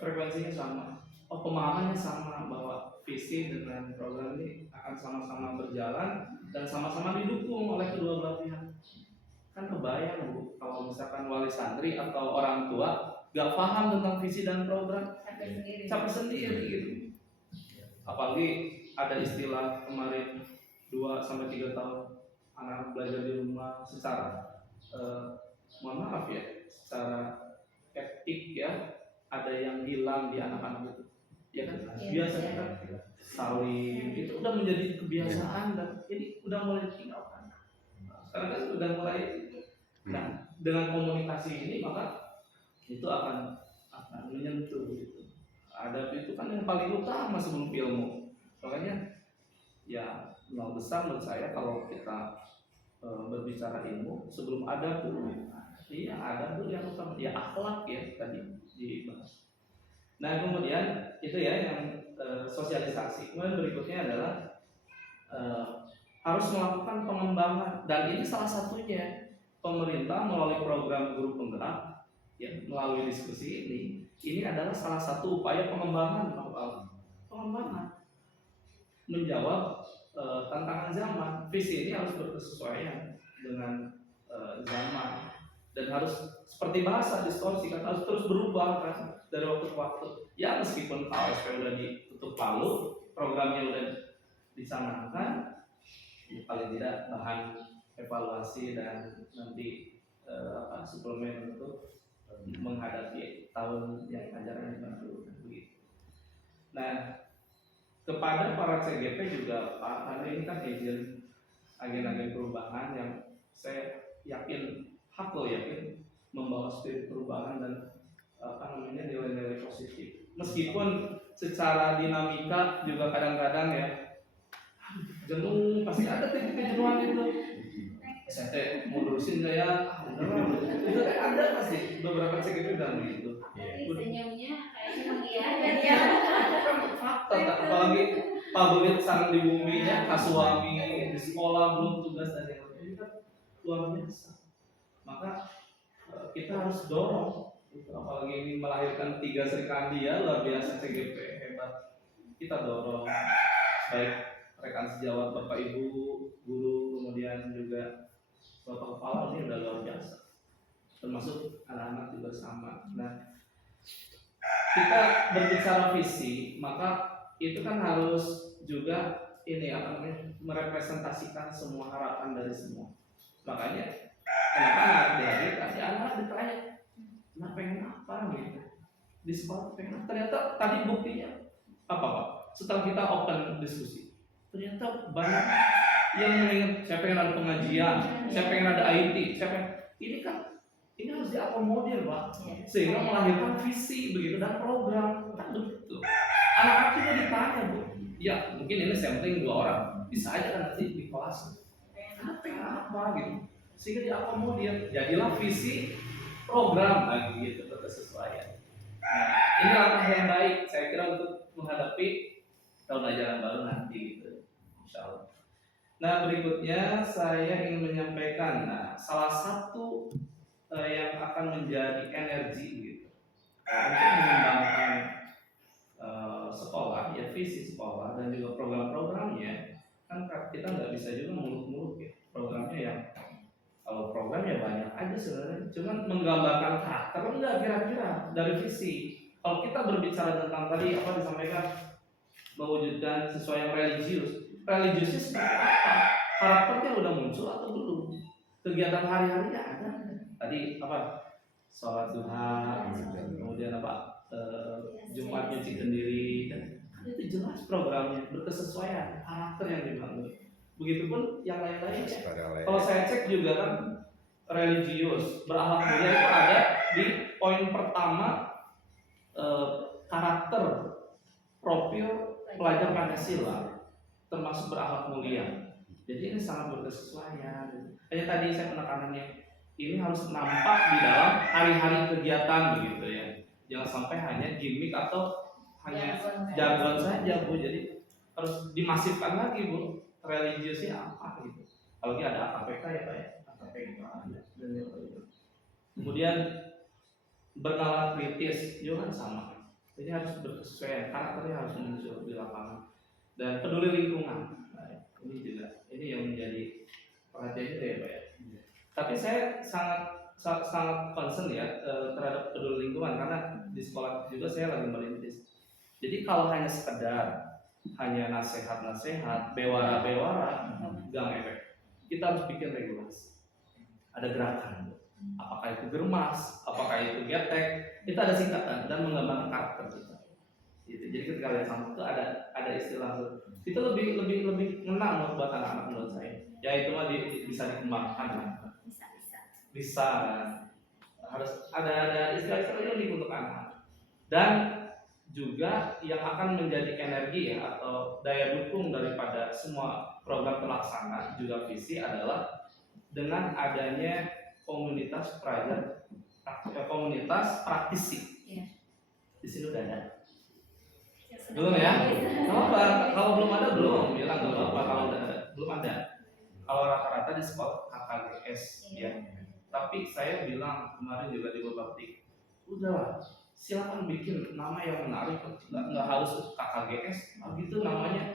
frekuensinya sama, pemahamannya sama bahwa visi dengan program ini akan sama-sama berjalan dan sama-sama didukung oleh kedua belah pihak. Kan kebayang Bu, kalau misalkan wali santri atau orang tua gak paham tentang visi dan program, capek sendiri gitu. Apalagi ada istilah kemarin 2 sampai 3 tahun anak belajar di rumah secara mohon maaf ya, secara etik ya, ada yang hilang di anak-anak itu. Ya kan, biasanya kan saling itu udah menjadi kebiasaan dan ini udah mulai ditinggalkan. Sekarang kan udah mulai. Nah, dengan komunikasi ini maka itu akan menyentuh gitu. Adab itu kan yang paling utama sebelum ilmu. Makanya ya nol besar menurut saya kalau kita berbicara ilmu sebelum adab dulu. Iya, adab dulu yang utama. Ya akhlak ya tadi dibahas. Nah kemudian itu ya yang sosialisasi. Kemudian berikutnya adalah harus melakukan pengembangan dan ini salah satunya pemerintah melalui program guru penggerak ya melalui diskusi ini adalah salah satu upaya pengembangan menjawab tantangan zaman. Visi ini harus berkesesuaian dengan zaman dan harus seperti bahasa distorsi kan harus terus berubah kan dari waktu ke waktu. Ya meskipun KSP udah ditutup palu, programnya udah dicanangkan, ya, paling tidak bahan evaluasi dan nanti suplemen untuk menghadapi tahun yang ajaran baru begitu. Nah, kepada para CGP juga Pak Andre ini kan agent agen-agen perubahan yang saya yakin membawa spirit perubahan dan nilai-nilai positif. Meskipun secara dinamika juga kadang-kadang ya jenuh, pasti ada kejenuhan itu. Saya mundurin nggak ya? Itu ada pasti beberapa CGP dan begitu. Tapi senyumnya kayaknya mengiyakan ya. Fakta, apalagi Pak Belit sarang di bumi ya, kasuami di sekolah belum tugas dan yang lain, ini kan luar biasa. Maka kita harus dorong, apalagi ini melahirkan 3 Sri Kandi ya, luar biasa CGP hebat. Kita dorong baik rekan sejawat Bapak Ibu guru kemudian juga Bapak Kepala ini udah luar biasa. Termasuk anak-anak juga sama. Nah, kita berbicara visi, maka itu kan harus juga merepresentasikan semua harapan dari semua. Makanya kenapa anak ditanya, nah pengen apa gitu di sekolah pengen apa? Ternyata tadi buktinya apa Pak? Setelah kita open diskusi, ternyata banyak yang mengingat saya pengen ada pengajian, saya pengen ada IT, ini harus diakomodir Pak, sehingga melahirkan visi begitu dan program kan begitu. Anak-anak juga ditanya Bu, ya mungkin ini sampling 2 orang, bisa aja kan nanti di kelas pengen apa gitu, sehingga diakomodir, jadilah visi program lagi gitu berkesesuaian. Nah ini langkah yang baik saya kira untuk menghadapi tahun ajaran baru nanti gitu, insya Allah. Nah berikutnya saya ingin menyampaikan, salah satu yang akan menjadi energi gitu untuk mengembangkan sekolah ya visi sekolah dan juga program-programnya kan kita nggak bisa juga muluk-muluk ya programnya ya. Kalau program ya banyak aja sebenarnya, cuman menggambarkan karakter enggak kira-kira dari visi. Kalau kita berbicara tentang tadi apa disampaikan mewujudkan sesuai yang religiusnya seperti apa? Karakternya udah muncul atau belum? Kegiatan hari-harinya ada. Tadi apa? Sholat duha, kemudian apa? Jumat nyuci sendiri, kan itu jelas programnya berkesesuaian karakter yang dibangun. Begitupun yang lain-lainnya. Kalau saya cek juga kan religius berakhlak mulia itu ada di poin pertama karakter profil pelajar Pancasila termasuk berakhlak mulia. Jadi ini sangat berkesesuaian. Hanya tadi saya penekanannya ini harus nampak di dalam hari-hari kegiatan begitu ya. Jangan sampai hanya gimmick atau hanya jargon saja Bu. Jadi harus dimasifkan lagi Bu. Religiusnya apa gitu. Kalau ada AKPK ya Pak ya. AKPK dan yang lain. Kemudian bernalar kritis juga kan sama. Jadi harus berkesesuaian, karakternya harus muncul di lapangan dan peduli lingkungan. Nah, ini juga ini yang menjadi perhatian kita ya Pak ya. Tapi saya sangat concern ya terhadap peduli lingkungan karena di sekolah juga saya lagi merintis. Jadi kalau hanya sekedar hanya nasihat-nasihat, bewara-bewara, nggak efek. Kita harus bikin regulasi. Ada gerakan. Apakah itu germas, apakah itu getek, kita ada singkatan dan menggambarkan karakter kita. Gitu. Jadi ketika lihat sampah itu ada istilah itu lebih ngena buat anak-anak menurut saya. Ya itu mah bisa dikembangkan lah. Bisa harus ada istilah-istilah unik untuk anak. Dan juga yang akan menjadi energi ya atau daya dukung daripada semua program pelaksana juga visi adalah dengan adanya komunitas pelajar, komunitas praktisi. Di sini udah ada. Belum ya? Kalau belum ada belum bilang nggak apa-apa, kalau udah ada belum ada. Kalau rata-rata di sekolah KKGS ya. Tapi saya bilang kemarin juga di beberapa titik, udahlah silakan bikin nama yang menarik, nggak harus KKGS, gitu namanya.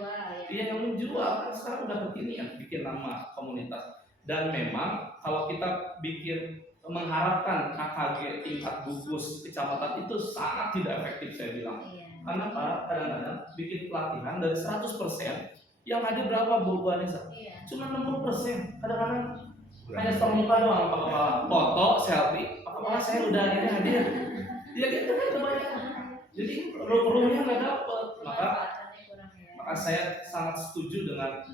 Dia yang menjual kan sekarang udah kekinian bikin nama komunitas. Dan memang kalau kita bikin mengharapkan KKG tingkat gugus kecamatan itu sangat tidak efektif saya bilang. Karena apa? Kadang-kadang bikin pelatihan dari 100% yang hadir berapa Bu Anissa? Cuma 60%. Kadang-kadang hanya setengah muka doang, apa-apa foto, selfie, apa-apa saya udah ini hadir. Ya gitu kan kebanyakan. Jadi ruh-ruhnya nggak dapet. Maka saya sangat setuju dengan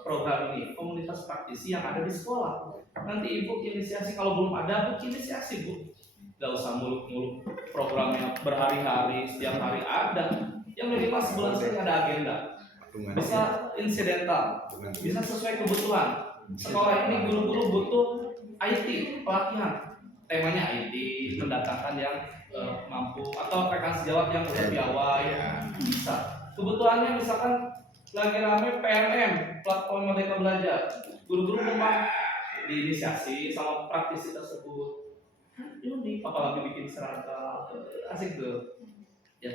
program ini, komunitas praktisi yang ada di sekolah. Nanti ibu inisiasi, kalau belum ada, bu inisiasi bu. Gak usah muluk-muluk programnya berhari-hari, setiap hari ada. Yang minimal sebulan sekali ada agenda. Bisa insidental, bisa sesuai kebutuhan. Sekolah ini guru-guru butuh IT, pelatihan. Temanya IT, mendatangkan yang mampu, atau rekan sejawat yang udah piawai, bisa. Kebutuhannya misalkan lagi rame PMM, platform Merdeka Belajar. Guru-guru memang diinisiasi sama praktisi tersebut. Ini apalagi bikin seragam, asik tuh. Ya.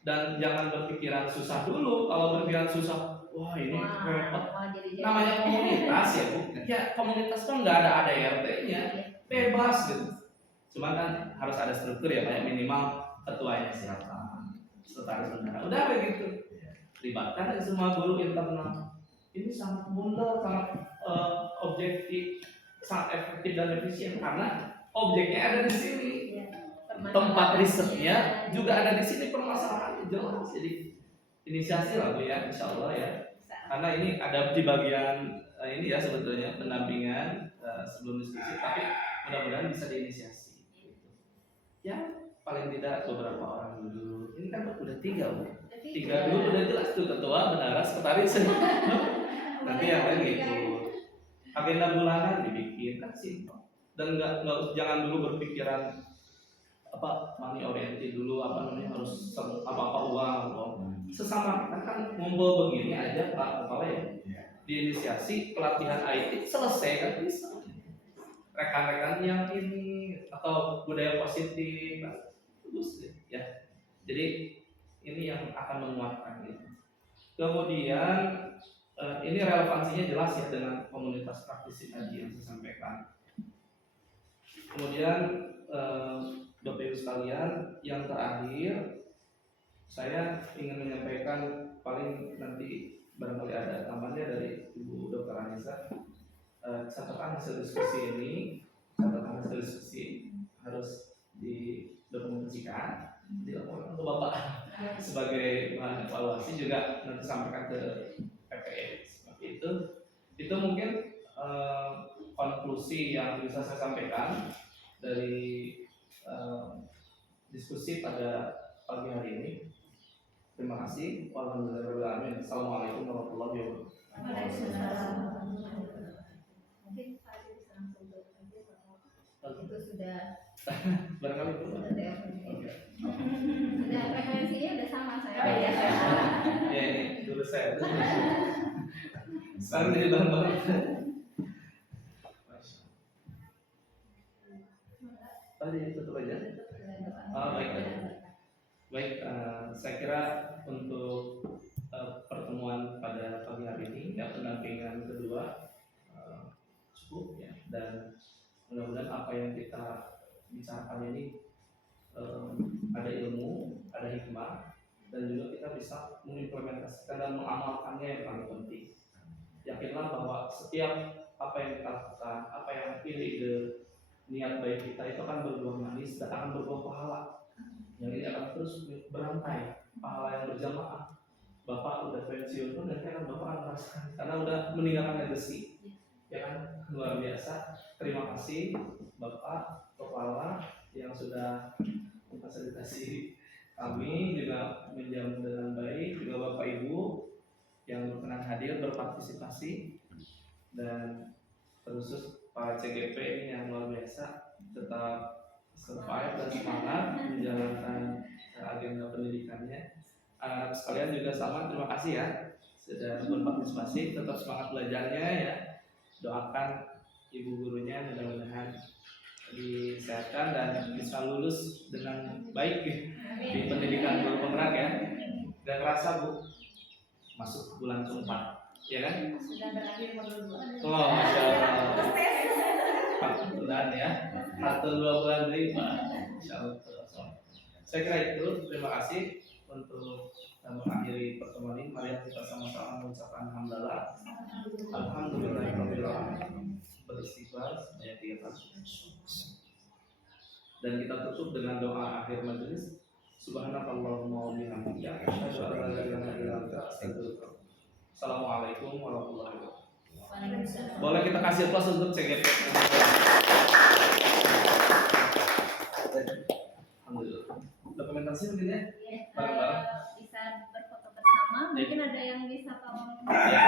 Dan jangan berpikiran susah dulu. Kalau berpikiran susah, wah ini repot. Namanya komunitas ya bu. Ya komunitas kan nggak ada ART-nya, bebas gitu. Cuma kan harus ada struktur ya, kayak minimal ketuanya siapa, sekretaris bendahara. Udah begitu. Libatkan semua guru internal. Ini sangat mudah, sangat objektif, sangat efektif dan efisien karena objeknya ada di sini, tempat risetnya juga ada di sini, permasalahannya jelas. Jadi inisiasi lah bu ya, insya Allah ya. Karena ini ada di bagian ini ya sebetulnya pendampingan sebelum diskusi, tapi mudah-mudahan bisa diinisiasi. Ya paling tidak beberapa orang dulu. Ini kan udah 3 bu. 3 dulu udah jelas tuh ketua, bendahara, sekretaris. Nanti yang lain ikut. Agenda bulanan dibikin kan simpel. Dan jangan dulu berpikiran money oriented dulu, harus apa uang. Sesama kita kan ngumpul begini aja Pak Kepala ya. Diinisiasi pelatihan IT selesai kan bisa. Rekan-rekan yang ini atau budaya positif bagus ya. Jadi ini yang akan menguatkan gitu. Kemudian ini relevansinya jelas ya dengan komunitas praktisi tadi yang saya sampaikan. Kemudian Bapak Ibu sekalian, yang terakhir saya ingin menyampaikan, paling nanti barangkali ada tambahannya dari Ibu Dr. Anissa. Catatan hasil diskusi ini, catatan hasil diskusi harus didokumentasikan, dilaporkan ke Bapak sebagai bahan evaluasi, juga nanti sampaikan ke PPE seperti itu. Itu mungkin konklusi yang bisa saya sampaikan dari diskusi pada pagi hari ini. Terima kasih. Walhamdulillahirobbilalamin. Assalamualaikum warahmatullahi wabarakatuh. Mungkin Pak Adi bisa langsung jawab aja bahwa itu sudah barangkali itu. Sudah referensinya udah sama saya. Ya ini dulu saya. Sekarang jadi bareng-bareng. Tadi tutup aja. Baik. Saya kira untuk pertemuan pada pagi hari ini ya, pendampingan kedua cukup ya, dan mudah-mudahan apa yang kita bicarakan ini ada ilmu, ada hikmah, dan juga kita bisa mengimplementasikan dan mengamalkannya yang paling penting. Yakinlah bahwa setiap apa yang kita lakukan, apa yang ide niat baik kita itu akan berbuah manis dan akan berbuah pahala. Yang ini akan terus berantai, pahala yang berjamaah. Bapak udah pensiun pun nanti akan Bapak akan merasakan karena udah meninggalkan legacy. Ya kan, luar biasa. Terima kasih Bapak Kepala yang sudah memfasilitasi kami, juga menjamu dengan baik, juga Bapak Ibu yang berkenan hadir berpartisipasi, dan terus Pak CGP ini yang luar biasa tetap survive dan semangat menjalankan agenda pendidikannya. Anak-anak sekalian juga sama, terima kasih ya sudah berpartisipasi, tetap semangat belajarnya ya. Doakan ibu gurunya mudah-mudahan disehatkan dan bisa lulus dengan baik di pendidikan guru penggerak ya. Dan kerasa Bu masuk bulan keempat, ya kan? Sudah berakhir modul 2. Oh, masya Allah. 4 bulan ya, 1-2 bulan lagi Pak. Insya Allah. Saya kira itu. Terima kasih untuk mengakhiri pertemuan ini. Mari kita sama-sama mengucapkan alhamdulillah. Alhamdulillahirobbilalamin. Beristighfar sebanyak 3 kali. Dan kita tutup dengan doa akhir majelis. Subhanakallahumma wa bihamdika asyhadu an la ilaha illa anta astaghfiruka. Assalamualaikum warahmatullahi wabarakatuh. Waalaikumsalam. Boleh kita kasih plus untuk CGP. Alhamdulillah. Dokumentasi mungkin ya? Ya, Bareng-bareng. bisa berfoto bersama. Mungkin ada yang bisa tolong Ya.